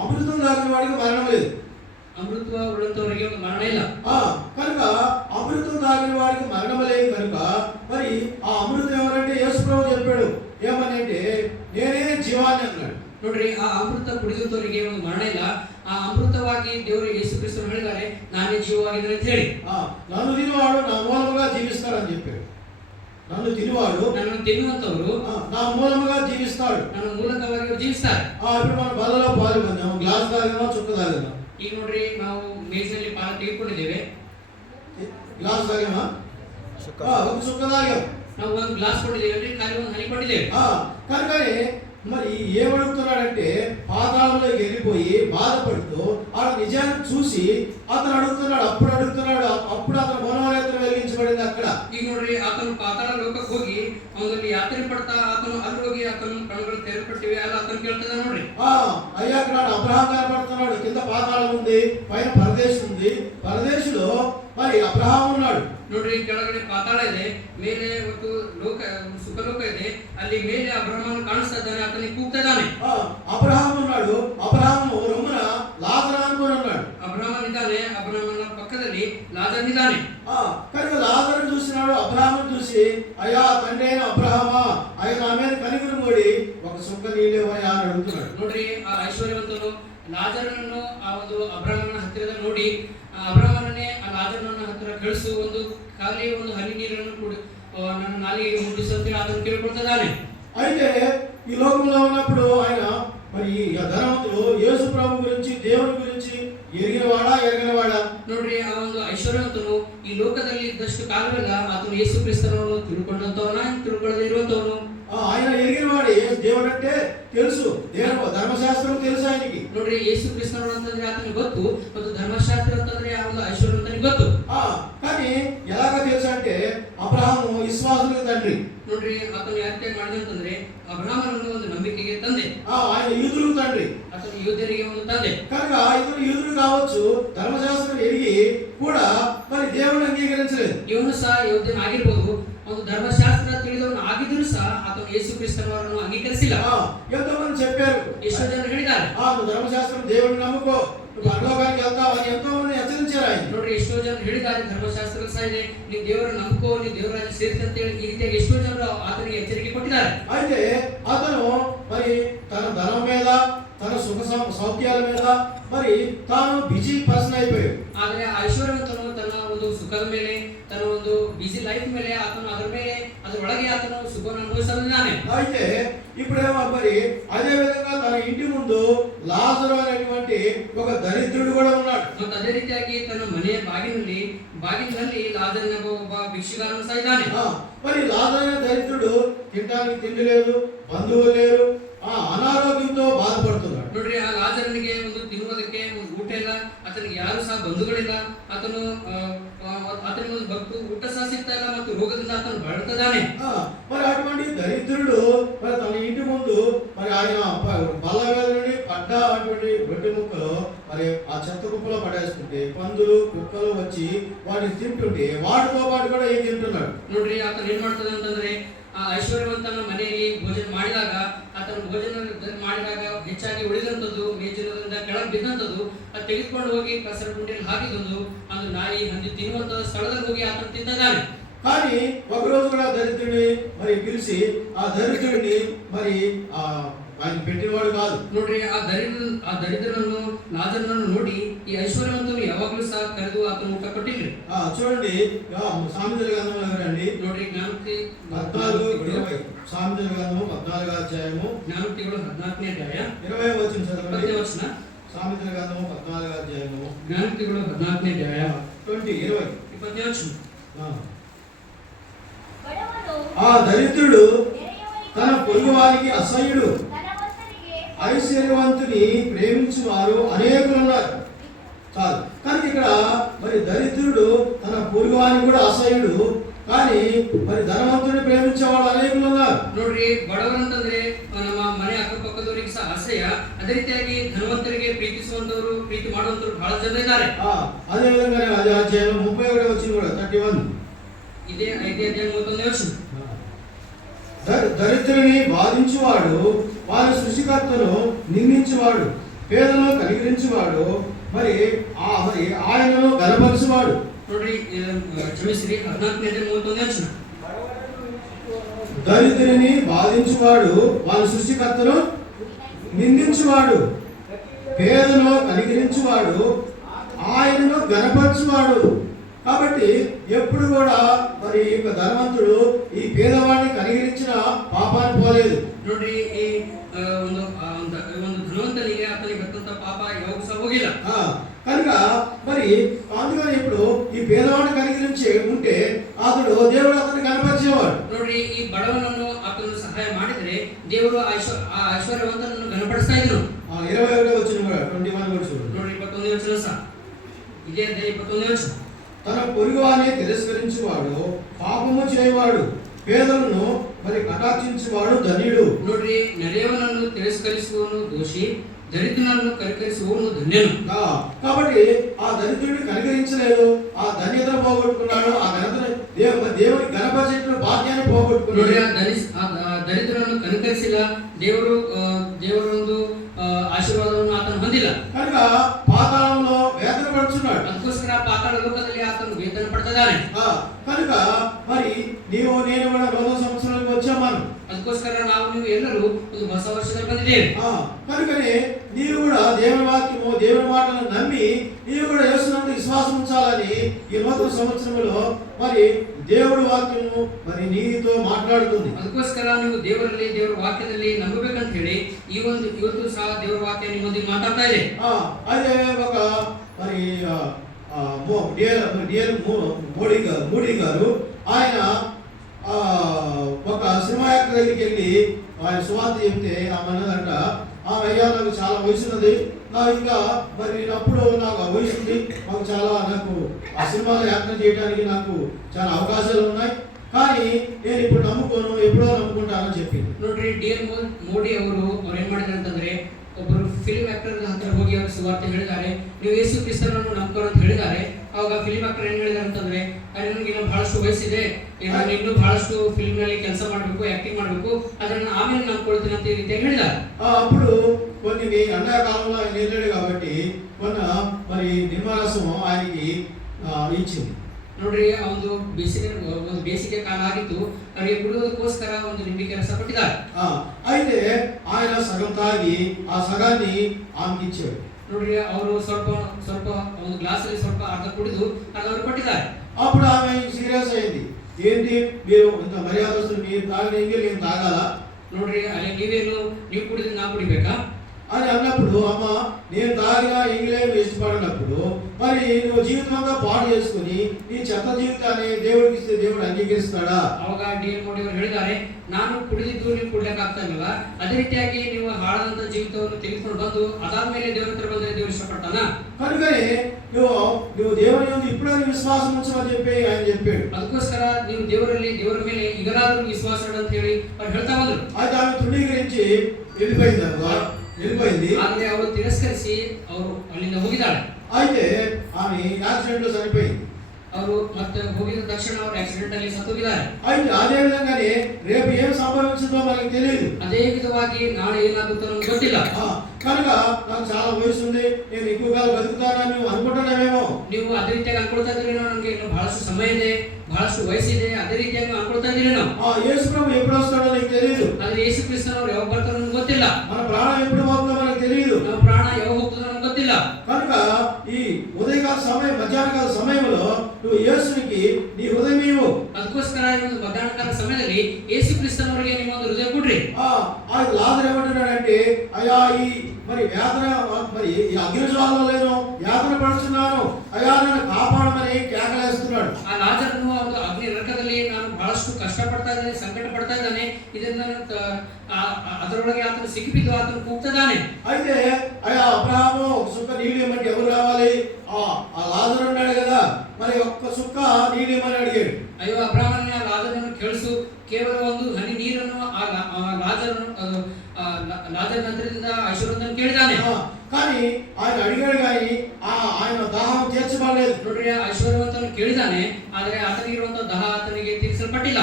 అమృతం తాగిన వాడికి మరణం లేదు, ಅಮೃತ ಉಳ್ಳಂತವರಿಗೆ ಒಂದು ಮರಣ ಇಲ್ಲ. కనుక అమృతం తాగిన వాడికి మరణం లేదు. కనుక మరి ఆ అమృతం ఎవరంటే యేసు ప్రభు చెప్పాడు, ఏమని అంటే నేనే జీవాన్ని అన్నాడు. ನೋಡ್ರಿ, ಆ ಅಮೃತ ಕುಡಿದಂತವರಿಗೆ ಒಂದು ಮರಣ ಇಲ್ಲ. ಆ ಅಮೃತವಾಗಿ ದೇವರು ಯೇಸು ಕ್ರಿಸ್ತನು ಹೇಳಿದ್ದಾರೆ, ನಾನೇ ಜೀವವಾಗಿದ್ದೇನೆ ಅಂತ ಹೇಳಿ. నన్ను తినివాడు నా మూలముగా జీవిస్తాడని చెప్పాడు. నన్ను తినివాడు, నన్ను తిన్ನುವಂತವರು నా మూలముగా జీవిస్తాడు, ನನ್ನ ಮೂಲಕವಾಗಿ ಅವರು ಜೀವಿಸ್ತಾರೆ. ఇప్పుడు మనం బలలో పాలు పొందాము, గ్లాస్ తాగినా చుక్క తాగినా. ಈಗ ನೋಡ್ರಿ, ನಾವು ಮೇಜಿನಲ್ಲಿ ಪಾಲ ತೆಗೆದುಕೊಂಡಿದ್ದೇವೆ, గ్లాస్ తాగినా ఒక చుక్క తాగాం. ನಾವು ಒಂದು ಗ್ಲಾಸ್ ಕೊಟ್ಟಿದ್ದೇವೆ, ಖಾಲಿ ಒಂದು ಹನಿ ಕೊಟ್ಟಿದ್ದೇವೆ. కనుకనే మరి ఏమడుగుతున్నాడంటే పాతాళంలోకి వెళ్ళిపోయి బాధపడుతూ ఆ నిజాన్ని చూసి అతను అడుగుతున్నాడు, అప్పుడు అతను మనోనేత్రం వెలిగించబడింది అక్కడ. ಈಗ ನೋಡ್ರಿ, ಆತನು ಪಾತಾಳ ಲೋಕಕ್ಕೆ ಹೋಗಿ ಅವನಲ್ಲಿ ಯಾತನೆ ಪಡ್ತಾ ಆತನು ಅಲ್ಲಿ ಹೋಗಿ ಆತನ ಕಣ್ಣುಗಳು ತೆರೆಪಟ್ಟಿವೆ, ಅಲ್ಲ ಆತನು ಕೇಳ್ತದ ನೋಡ್ರಿ. అయ్యా అక్కడ అబ్రహాం కనపడుతున్నాడు, కింద పాతాళం ఉంది, పైన పరదేశం ఉంది. పరదేశంలో మరి అబ్రహాం ఉన్నాడు. ನೋಡ್ರಿ, ಕೆಳಗಡೆ ಪಾತಾಳ ಇದೆ, ಮೇಲೆ ಒಂದು ಲೋಕ ಸುಖಲೋಕ ಇದೆ, ಅಲ್ಲಿ ಮೇಲೆ ಅಬ್ರಹಾಮನು ಕಾಣಿಸ್ತಾ ಇದ್ದಾನೆ, ಆತನಿಗೆ ಕೂಗ್ತಾ ಇದ್ದಾನೆ. అబ్రహాం ఉన్నాడు, అబ్రహాము రొమ్మున లాజరు అనుకుని ఉన్నాడు. ಅಬ್ರಹಾಮನ್ ಇದ್ದಾನೆ, ಅಬ್ರಹಾಮನ పక్కದಲ್ಲಿ లాజర్ ఇದ್ದಾನೆ. కనుక లాజరును చూసినాడు, అబ్రహామును చూసి అయ్యా తండ్రి అయిన అబ్రహామా, ఆయన నా మీద కనికరం పడి ఒక చుక్క నీళ్ళేవయ్యా అని అడుగుతున్నాడు. ನೋಡ್ರಿ, ಆ ಐಶ್ವರ್ಯವಂತನು ಲಾಜರನನ್ನು ಆ ಒಂದು ಅಬ್ರಹಾಮನ ಹತ್ತಿರದಲ್ಲಿ ನೋಡಿ, ಅಬ್ರಹಾಮನನ್ನೇ ಆ ಲಾಜರನ ಹತ್ತಿರ ಕಳಿಸು, ಒಂದು ಖಾಲಿ ಒಂದು ಹನಿ ನೀರನ್ನು ಕೊಡು, ನನ್ನ ನಾಲಿಗೆಗೆ ಮುಟ್ಟಿಸಂತೆ ಆತನು ಕೇಳ್ಕೊಳ್ತಿದ್ದಾನೆ. అయితే ఈ లోకంలో ఉన్నప్పుడు ఆయన మరి ధనవంతుడు యేసు ప్రభు గురించి దేవుని గురించి ఎరిగినవాడా ఎరగనవాడా? ನೋಡ್ರಿ, ಆ ಒಂದು ಐಶ್ವರ್ಯವಂತನು ಈ ಲೋಕದಲ್ಲಿ ಇದ್ದಷ್ಟು ಕಾಲವೆಲ್ಲ ಆತನು ಯೇಸು ಕ್ರಿಸ್ತನನ್ನು ತಿಳ್ಕೊಂಡಂತವನ, ತಿಳ್ಕೊಳ್ಳದೆ ಇರುವಂತವನು. ఆయన ఎరిగినవాడు. దేవుడు అంటే తెలుసు, ధర్మశాస్త్రం తెలుసు ఆయనకి. ನೋಡ್ರಿ, ಯೇಸು ಕ್ರಿಸ್ತನು ಅಂತಂದ್ರೆ ಆತನಿಗೆ ಗೊತ್ತು, ಮತ್ತು ಧರ್ಮಶಾಸ್ತ್ರ ಅಂತಂದ್ರೆ ಆ ಒಂದು ಐಶ್ವರ್ಯವಂತನಿಗೆ ಗೊತ್ತು. కానీ ఎలాగ తెలుసు అంటే అబ్రహాము విశ్వాసులకు తండ్రి. ನೋಡ್ರಿ, ಆತನು ಯಾಕೆ ಮಾಡಿದ ಅಂತಂದ್ರೆ ಅಬ್ರಹಾಮನನ್ನು ಒಂದು ನಂಬಿಕೆಗೆ ತಂದೆ. ఆయన యూదులకు తండ్రి, ಆತನು ಯೂದ್ಯರಿಗೆ ಒಂದು ತಂದೆ. కనుక ఇతను యూదుడు కావచ్చు, ಧರ್ಮಶಾಸ್ತ್ರ ಎರಿಗಿ ಕೂಡ మరి దేవుని అంగీకరించలేదు. ಇವನು ಸಹ ಯೋಧನ ಆಗಿರ್ಬೋದು, ಒಂದು ಧರ್ಮಶಾಸ್ತ್ರ ತಿಳಿದವನು ಆಗಿದ್ರು ಸಹ ಆತನು ಯೇಸು ಕ್ರಿಸ್ತನವರನ್ನು ಅಂಗೀಕರಿಸಿಲ್ಲ. ఎంతో మంది చెప్పారు, ಎಷ್ಟೋ ಜನರು ಹೇಳಿದ್ದಾರೆ, నువ్వు ధర్మశాస్త్రం దేవుడిని నమ్ముకో, నువ్వు పరలోకానికి వెళ్తావు అని ఎంతో మంది హెచ్చరించారు ఆయన. ನೋಡ್ರಿ ಎಷ್ಟೋ ಜನರು ಹೇಳಿದ್ದಾರೆ ಧರ್ಮಶಾಸ್ತ್ರ ಸಹ ಇದೆ, ನೀವು ದೇವರನ್ನು ನಂಬ್ಕೋ, ನೀವು ದೇವರ ರಾಜ್ಯ ಸೇರಿಸಿ ಅಂತ ಹೇಳಿ ಈ ರೀತಿಯಾಗಿ ಎಷ್ಟೋ ಜನರು ಆತನಿಗೆ ಎಚ್ಚರಿಕೆ ಕೊಟ್ಟಿದ್ದಾರೆ. అయితే అతను మరి తన ధనం మీద, తన సుఖ సౌఖ్యాల మీద మరి తాను బిజీ పర్సన్ అయిపోయాడు. ಆದ್ರೆ ಐಶ್ವರ್ಯವಂತನು ತನ್ನ ಒಂದು ಸುಖದ ಮೇಲೆ, ತನ್ನ ಒಂದು ಬಿಸಿ ಲೈಫ್ ಮೇಲೆ ಆತನು ಅದರ ಮೇಲೆ ಅದರೊಳಗೆ ಆತನು ಸುಖವನ್ನು ಅನುಭವಿಸಲಿದ್ದಾನೆ. అయితే ఇప్పుడేమో మరి అదే విధంగా తన ఇంటి ముందు లాజరు అనేటువంటి ఒక దరిద్రుడు కూడా ఉన్నాడు. ಮತ್ತು ಅದೇ ರೀತಿಯಾಗಿ ತನ್ನ ಮನೆಯ ಬಾಗಿಲಿನಲ್ಲಿ ಲಾಜರನ ಒಬ್ಬ ಭಿಕ್ಷುಕನು ಸಹ ಇದ್ದಾನೆ. మరి లాజరు అనే దరిద్రుడు తినడానికి తిండి లేదు, బంధువులు లేరు, అనారోగ్యంతో బాధపడుతున్నాడు. ನೋಡ್ರಿ, ಆ ಲಾಜರನಿಗೆ ಒಂದು ತಿನ್ನುವುದಕ್ಕೆ ಒಂದು ಊಟ ಇಲ್ಲ, ಆತನಿಗೆ ಯಾರು ಸಹ ಬಂಧುಗಳಿಲ್ಲ, ಆತನಿಗೆ ಒಂದು ಭಕ್ತು ಊಟ ಸಹ ಸಿಗ್ತಾ ಇಲ್ಲ ಮತ್ತು ರೋಗದಿಂದ ಆತನು ಬಳಲ್ತಿದ್ದಾನೆ. మరి అటువంటి దరిద్రుడు మరి తన ఇంటి ముందు మరి ఆయన బల్ల మీద నుండి పడ్డ అటువంటి రొట్టె ముక్కలు మరి ఆ చెత్త కుప్పలో పడేస్తుంటే పందులు కుక్కలు వచ్చి వాటిని తింటుంటే వాటితో పాటు కూడా ఏం తింటున్నాడు. ನೋಡ್ರಿ, ಆತನು ಏನ್ ಮಾಡ್ತದೆ ಅಂತಂದ್ರೆ, ಆ ಐಶ್ವರ್ಯವಂತನ ಮನೆಯಲ್ಲಿ ಭೋಜನ ಮಾಡಿದಾಗ, ಆತನ ಭೋಜನ ಮಾಡಿದಾಗ ಹೆಚ್ಚಾಗಿ ಉಳಿದಂಥದ್ದು, ಮೇಜಿನಿಂದ ಕೆಳಗೆ ಬಿದ್ದಂಥದ್ದು ಅದು ತೆಗೆದುಕೊಂಡು ಹೋಗಿ ಕಸರ ಗುಂಡಿಯಲ್ಲಿ ಹಾಕಿದಂದು ಅದು ನಾಯಿ ಹಂದಿ ತಿನ್ನುವಂತ ಸ್ಥಳದಲ್ಲಿ ಹೋಗಿ ಆತನು ತಿಂತಿದ್ದಾನೆ. కానీ ఒకరోజు కూడా దరిద్రుడిని మరి పిలిచి ఆ దరిద్రుడిని మరి ఆయన పెట్టినవాడు కాదు. ನೋಡ್ರಿ, ಆ ದರಿದ್ರನನ್ನು ಲಾಜರನನ್ನು ನೋಡಿ ಈ ಐಶ್ವರ್ಯವಂತನು ಯಾವಾಗಲೂ ಸಹ ಕರೆದು ಆತನ ಊಟ ಕೊಟ್ಟಿಲ್ಲ. చూడండి, సామెతల గ్రంథంలో ఎవరండి, ನೋಡ್ರಿ, ಜ್ಞಾನೋಕ್ತಿ 14:20 సామెతల గ్రంథము 14వ అధ్యాయము, జ్ఞానోక్తిಗಳು 14ನೇ ಅಧ್ಯಾಯ 20వ వచనం చదవండి. 20ನೇ ವಚನ. సామెతల గ్రంథము 14వ అధ్యాయము, జ్ఞానోక్తిಗಳು 14ನೇ ಅಧ್ಯಾಯ 20ನೇ వచనం. ఆ దరిద్రుడు తన పొరుగువారికి అసహ్యుడు, ఐశ్వర్యవంతుని ప్రేమించువారు అనేకులు ఉన్నారు. కాదు కనుక ఇక్కడ మరి దరిద్రుడు తన పొరుగువానికి కూడా అసహ్యుడు, కానీ మరి ధనవంతుడిని ప్రేమించే వాళ్ళు అనేకులు ఉన్నారు. ನೋಡ್ರಿ, ಬಡವರಂತಂದ್ರೆ ನಮ್ಮ ಮನೆ ಅಕ್ಕಪಕ್ಕದವರಿಗೆ ಸಹ ಅಸಹ್ಯ, ಅದೇ ರೀತಿಯಾಗಿ ಧನವಂತರಿಗೆ ಪ್ರೀತಿಸುವಂತವರು, ಪ್ರೀತಿ ಮಾಡುವಂತವರು ಬಹಳ ಜನ ಇದ್ದಾರೆ. అదే విధంగానే అదే అధ్యాయం 31 వచ్చిన కూడా 31 ఇదే 5ನೇ అధ్యాయం 31ನೇ వచనం. దరిద్రుని బాధించువాడు వారి సృష్టికర్తను నిందించువాడు, పేదలను కనికరించువాడు, మరి ఆయనను గణపరచువాడు. ನೋಡ್ರಿ, ಕ್ಷಮಿಸಿರಿ, 14ನೇ ಅಧ್ಯಾಯ 31ನೇ వచనం. దరిద్రుని బాధించువాడు వారి సృష్టికర్తను నిందించువాడు, పేదను కనికరించువాడు, ఆయనను గణపరచువాడు. కాబట్టి ఎప్పుడు కూడా మరి యొక్క ధనవంతుడు ఈ పేదవాడిని కనికరించిన పాపాన్ని పోలేదు. ನೋಡ್ರಿ, ಈ ಒಂದು ಧನವಂತನಿಗೆ ಆತನಿಗೆ ಬರ್ತಂತ ಪಾಪ ಯಾವಾಗ ಸಹ ಹೋಗಿಲ್ಲ. కనుక మరి అందుకని ఇప్పుడు ఈ పేదవాడిని కనికరించి ఉంటే అతడు దేవుడు అతన్ని కనపరిచేవాడు. ನೋಡ್ರಿ, ಈ ಬಡವನನ್ನು ಆತನು ಸಹಾಯ ಮಾಡಿದರೆ ದೇವರು ಆ ಐಶ್ವರ್ಯವಂತನನ್ನು ಗಣಪಡಿಸ್ತಾ ಇದ್ರು. 21వ వచనం కూడా 21 కూడా చూడండి. ನೋಡ್ರಿ, 21ನೇ ವಚನ ಸಹ ఇదే అధ్యాయ 21ನೇ వచనం. తన పొరుగువాని తిరస్కరించువాడు పాపము చేయవాడు, పేదలను మరి కటాక్షించువాడు ధన్యుడు. ನೋಡ್ರಿ, ನೆರೆಯವನನ್ನು ತಿರಸ್ಕರಿಸುವವನು ದೋಷಿ, దరిద్రులను కనికరించువాడు ధన్యుడు. కాబట్టి ఆ దరిద్రుడిని కనికరించలేదు, ఆ ధన్యతను పోగొట్టుకున్నాడు, ఆ ఘనతను దేవుని గణపరిచేటువంటి భాగ్యాన్ని పోగొట్టుకున్నాడు. ಆ ದರಿದ್ರನ್ನು ಕನಿಕರಿಸಿಲ್ಲ, ದೇವರೊಂದು ಆಶೀರ್ವಾದವನ್ನು ಆತನು ಹೊಂದಿಲ್ಲ. కనుక పాతాళంలో వేదన పడుతున్నాడు. ಅದಕ್ಕೋಸ್ಕರ ಪಾತಾಳ ಲೋಕದಲ್ಲಿ ಆತನು ವೇದನೆ ಪಡ್ತಿದ್ದಾನೆ. కనుక మరి నేను కూడా 100 సంవత్సరాలకు వచ్చామను. ಅದಕ್ಕೋಸ್ಕರ ನೀವು ಎಲ್ಲರೂ ಒಂದು ಹೊಸ ವರ್ಷದಲ್ಲಿ ಬಂದಿದ್ದೇವೆ. కనుకనే నీవు కూడా దేవుని వాక్యము, దేవుని మాటలను నమ్మి నీవు కూడా యేసునందు విశ్వాసం ఉంచాలని ఈ నూతన సంవత్సరంలో మరి దేవుడి వాక్యము మరి నీతో మాట్లాడుతుంది. ಅದಕ್ಕೋಸ್ಕರ ನೀವು ದೇವರಲ್ಲಿ, ದೇವರ ವಾಕ್ಯದಲ್ಲಿ ನಂಬಬೇಕಂತ ಹೇಳಿ ಇವತ್ತು ಸಹ ದೇವರ ವಾಕ್ಯ ನಿಮ್ಮೊಂದಿಗೆ ಮಾತಾಡ್ತಾ ಇದೆ. అదే ఒక మరి మోడీ గారు ఆయన ఒక సినిమా యాక్టర్ దగ్గరికి వెళ్ళి ఆయన సువార్త చెప్తే ఆమె అన్నదంట, అయ్యా నాకు చాలా వయసు ఉన్నది, నాకు ఇంకా మరి నేనప్పుడు నాకు ఆ వయసు ఉంది, నాకు ఆ సినిమాలో యాక్టర్ చేయడానికి నాకు చాలా అవకాశాలు ఉన్నాయి, కానీ నేను ఇప్పుడు నమ్ముకోను, ఎప్పుడో నమ్ముకుంటానని చెప్పింది. ನೋಡ್ರಿ, ಡಿಯರ್ ಮೋದಿ ಅವರು ಏನ್ ಮಾಡಿದ್ರು ಅಂತಂದ್ರೆ, ಒಬ್ಬರು ಫಿಲ್ಮ್ ಆಕ್ಟರ್ ಹತ್ರ ಹೋಗಿ ಅವರು ಸುವಾರ್ತೆ ಹೇಳಿದ್ದಾರೆ, ನೀವು ಯೇಸು ಕ್ರಿಸ್ತನನ್ನು ನಂಬ್ಕೊಳ್ಳೋ ಅವಾಗ ಫಿಲ್ಮ್ ಆಕ್ಟರ್ ಏನ್ ಹೇಳಿದಾರೆ ಅಂತಂದ್ರೆ ನನಗೆ ಇನ್ನೂ ಬಹಳಷ್ಟು ವಯಸ್ಸಿದೆ, ನಾನು ಇನ್ನೂ ಬಹಳಷ್ಟು ಫಿಲ್ಮ್ ನಲ್ಲಿ ಕೆಲಸ ಮಾಡಬೇಕು, ಆಕ್ಟಿಂಗ್ ಮಾಡಬೇಕು, ಅದನ್ನ ಆಮೇಲೆ ನಾನು ಕೊಡ್ತೀನಿ ಅಂತ ಈ ರೀತಿಯಾಗಿ ಹೇಳಿದ್ದಾರೆ. అప్పుడు కొన్ని అన్నయ్య కాలంలో ఆయన వెళ్ళాడు కాబట్టి కొన్న మరి నిమ్మరసం ఆయనకి ఇచ్చింది. ನೋಡ್ರಿ, ಒಂದು ಬೇಸಿಗೆ ಕಾಲ ಆಗಿತ್ತು, ಅವರಿಗೆ ಕುಡಿಯೋದಕ್ಕೋಸ್ಕರ ಒಂದು ನಿಂಬಿಕೆ ರಸ ಕೊಟ್ಟಿದ್ದಾರೆ. అయితే ఆయన సగం తాగి ఆ సగాన్ని ఆమెకి ఇచ్చాడు. ನೋಡ್ರಿ, ಅವರು ಸ್ವಲ್ಪ ಸ್ವಲ್ಪ ಒಂದು ಗ್ಲಾಸ್ ಅಲ್ಲಿ ಸ್ವಲ್ಪ ಅರ್ಧ ಕುಡಿದು ಅದು ಅವ್ರು ಕೊಟ್ಟಿದ್ದಾರೆ. అప్పుడు ఆమె సీరియస్ అయింది. ఏంటి మీరు ఇంత మర్యాదస్తులు, మీరు తాగిన ఇంగిల్ నేను తాగాలా? ನೋಡ್ರಿ, ಅಲ್ಲಿ ನೀವು ಕುಡಿದ್ರೆ ನಾ ಕುಡಿಬೇಕಾ అని అన్నప్పుడు, అమ్మ నేను తాగిన ఇంగ్లేం ఇష్టపడినప్పుడు మరి నువ్వు జీవితం అంతా పాడు చేసుకుని నీ చెత్త జీవితాన్ని దేవుడికి ఇస్తే దేవుడు అంగీకరిస్తాడా? ಅವಾಗ ಡಿ.ಎಲ್. ಮೋದಿ ಅವರು ಹೇಳಿದ್ದಾರೆ, ನಾನು ಕುಡಿದಿದ್ದು ನೀವು ಕುಡ್ಲಿಕ್ಕೆ ಆಗ್ತಾ ಇಲ್ವಲ್ಲ, ಅದೇ ರೀತಿಯಾಗಿ ನೀವು ಹಾಳಾದಂತ ಜೀವಿತವನ್ನು ತೆಗೆದುಕೊಂಡು ಬಂದು ಅದಾದ್ಮೇಲೆ ದೇವರ ಹತ್ರ ಬಂದರೆ ದೇವರು ಇಷ್ಟಪಡ್ತಾನ? కనుకనే నువ్వు దేవుని యందు ఇప్పుడైనా విశ్వాసం ఉంచమని చెప్పి ఆయన చెప్పాడు. ಅದಕ್ಕೋಸ್ಕರ ನೀವು ದೇವರ ಮೇಲೆ ಈಗಲಾದರೂ ವಿಶ್ವಾಸ ಇಡು ಅಂತ ಹೇಳಿ ಅವ್ರು ಹೇಳ್ತಾ ಬಂದ್ರು. అయితే ఆమె తృణీకరించి వెళ్ళిపోయింది. ಆದ್ರೆ ಅವರು ತಿರಸ್ಕರಿಸಿ ಅವರು ಅಲ್ಲಿಂದ ಹೋಗಿದ್ದಾಳೆ. అయితే ఆమె యాక్సిడెంట్ లో చనిపోయింది. ಅವರು ಮತ್ತೆ ಹೋಗಿದ ತಕ್ಷಣ ಅವರು ಆಕ್ಸಿಡೆಂಟ್ ಅಲ್ಲಿ ಸತ್ತೋಗಿದ್ದಾರೆ. అయితే అదే విధంగానే రేపు ఏం సంభవించిందో మనకు తెలియదు. అదే విధವಾಗಿ ನಾಳೆ ಏನಾಗುತ್ತೋ ನಮಗೆ ಗೊತ್ತಿಲ್ಲ. కనుక నాకు చాలా వయసు ఉంది, నేను ఎక్కువగా బతుకుతానని అనుకుంటున్నావేమో. ನೀವು ಅದೇ ರೀತಿಯಾಗಿ ಅನ್ಕೊಳ್ತಾ ಇದ್ದೀರೇನೋ, ನನಗೆ ಇನ್ನು ಬಹಳಷ್ಟು ಸಮಯ ಇದೆ, ಬಹಳಷ್ಟು ವಯಸ್ಸಿದೆ, ಅದೇ ರೀತಿಯಾಗಿ ಅನ್ಕೊಳ್ತಾ ಇದ್ದೀರೇನೋ. యేసు ప్రభు ఎప్పుడు వస్తాడో నీకు తెలియదు. ಆದ್ರೆ ಯೇಸು ಕ್ರಿಸ್ತನವರು ಯಾವಾಗ ಬರ್ತಾರೋ ನಮ್ಗೆ ಗೊತ್ತಿಲ್ಲ. మన ప్రాణం ఎప్పుడు పోతుందో మనకు తెలియదు. ನಮ್ಮ ಪ್ರಾಣ ಯಾವಾಗ ಹೋಗ್ತದೋ ನಮ್ಗೆ ಗೊತ್ತಿಲ್ಲ. కనుక ఈ ఉదయకాల సమయం, మధ్యాహ్నకాల సమయంలో నువ్వు యేసునికి నీ హృదయం ఇవ్వు. ಅದಕ್ಕೋಸ್ಕರ ಈ ಒಂದು ಮಧ್ಯಾಹ್ನಕಾಲ ಸಮಯದಲ್ಲಿ ಯೇಸು ಕ್ರಿಸ್ತನವರಿಗೆ ನಿಮ್ಮ ಒಂದು ಹೃದಯ ಕೊಡ್ರಿ. ఆ లాజరు ఏమంటున్నాడంటే, అయ్యా ఈ మరి వేదన, మరి ఈ అగ్నిజ్వాలలో నేను యాతన పడుతున్నాను, అయ్యా నన్ను కాపాడమని కేకలేస్తున్నాడు. ಆ ಲಾಜರನು ಒಂದು ಅಗ್ನಿ ನರಕದಲ್ಲಿ ನಾನು ಬಹಳಷ್ಟು ಕಷ್ಟಪಡ್ತಾ ಇದ್ದಾನೆ, ಸಂಕಟ ಪಡ್ತಾ ಇದ್ದಾನೆ, ಇದನ್ನ ಅದರೊಳಗೆ ಆತನು ಸಿಕ್ಕಿಬಿದ್ದು ಆತನು ಕೂಗ್ತಿದ್ದಾನೆ. అయితే అయ్యా అబ్రహాము ఒక సుక్క నీళ్ళు ఇవ్వమంటే ఎవరు రావాలి? ఆ లాజరు ఉన్నాడు కదా, మరి ఒక్క సుక్క నీళ్ళు ఇవ్వమని అడిగాడు. ಅಯ್ಯೋ ಅಬ್ರಹಾಮನ ಲಾಜರನನ್ನು ಕೇಳಿಸು, ಕೇವಲ ಒಂದು ಹನಿ ನೀರನ್ನು ಆ ಲಾಜರ್ ನಂತರದಿಂದ ಐಶ್ವರ್ಯವನ್ನು ಕೇಳಿದಾನೆ. కానీ ఆయన అడిగాడు, కానీ ఆయన దాహం తీర్చబడలేదు. ನೋಡ್ರಿ, ಐಶ್ವರ್ಯವಂತನು ಕೇಳಿದಾನೆ, ಆದ್ರೆ ಆತನಿಗಿರುವಂತ ದಾಹ ಆತನಿಗೆ ತೀರಿಸಲ್ಪಟ್ಟಿಲ್ಲ.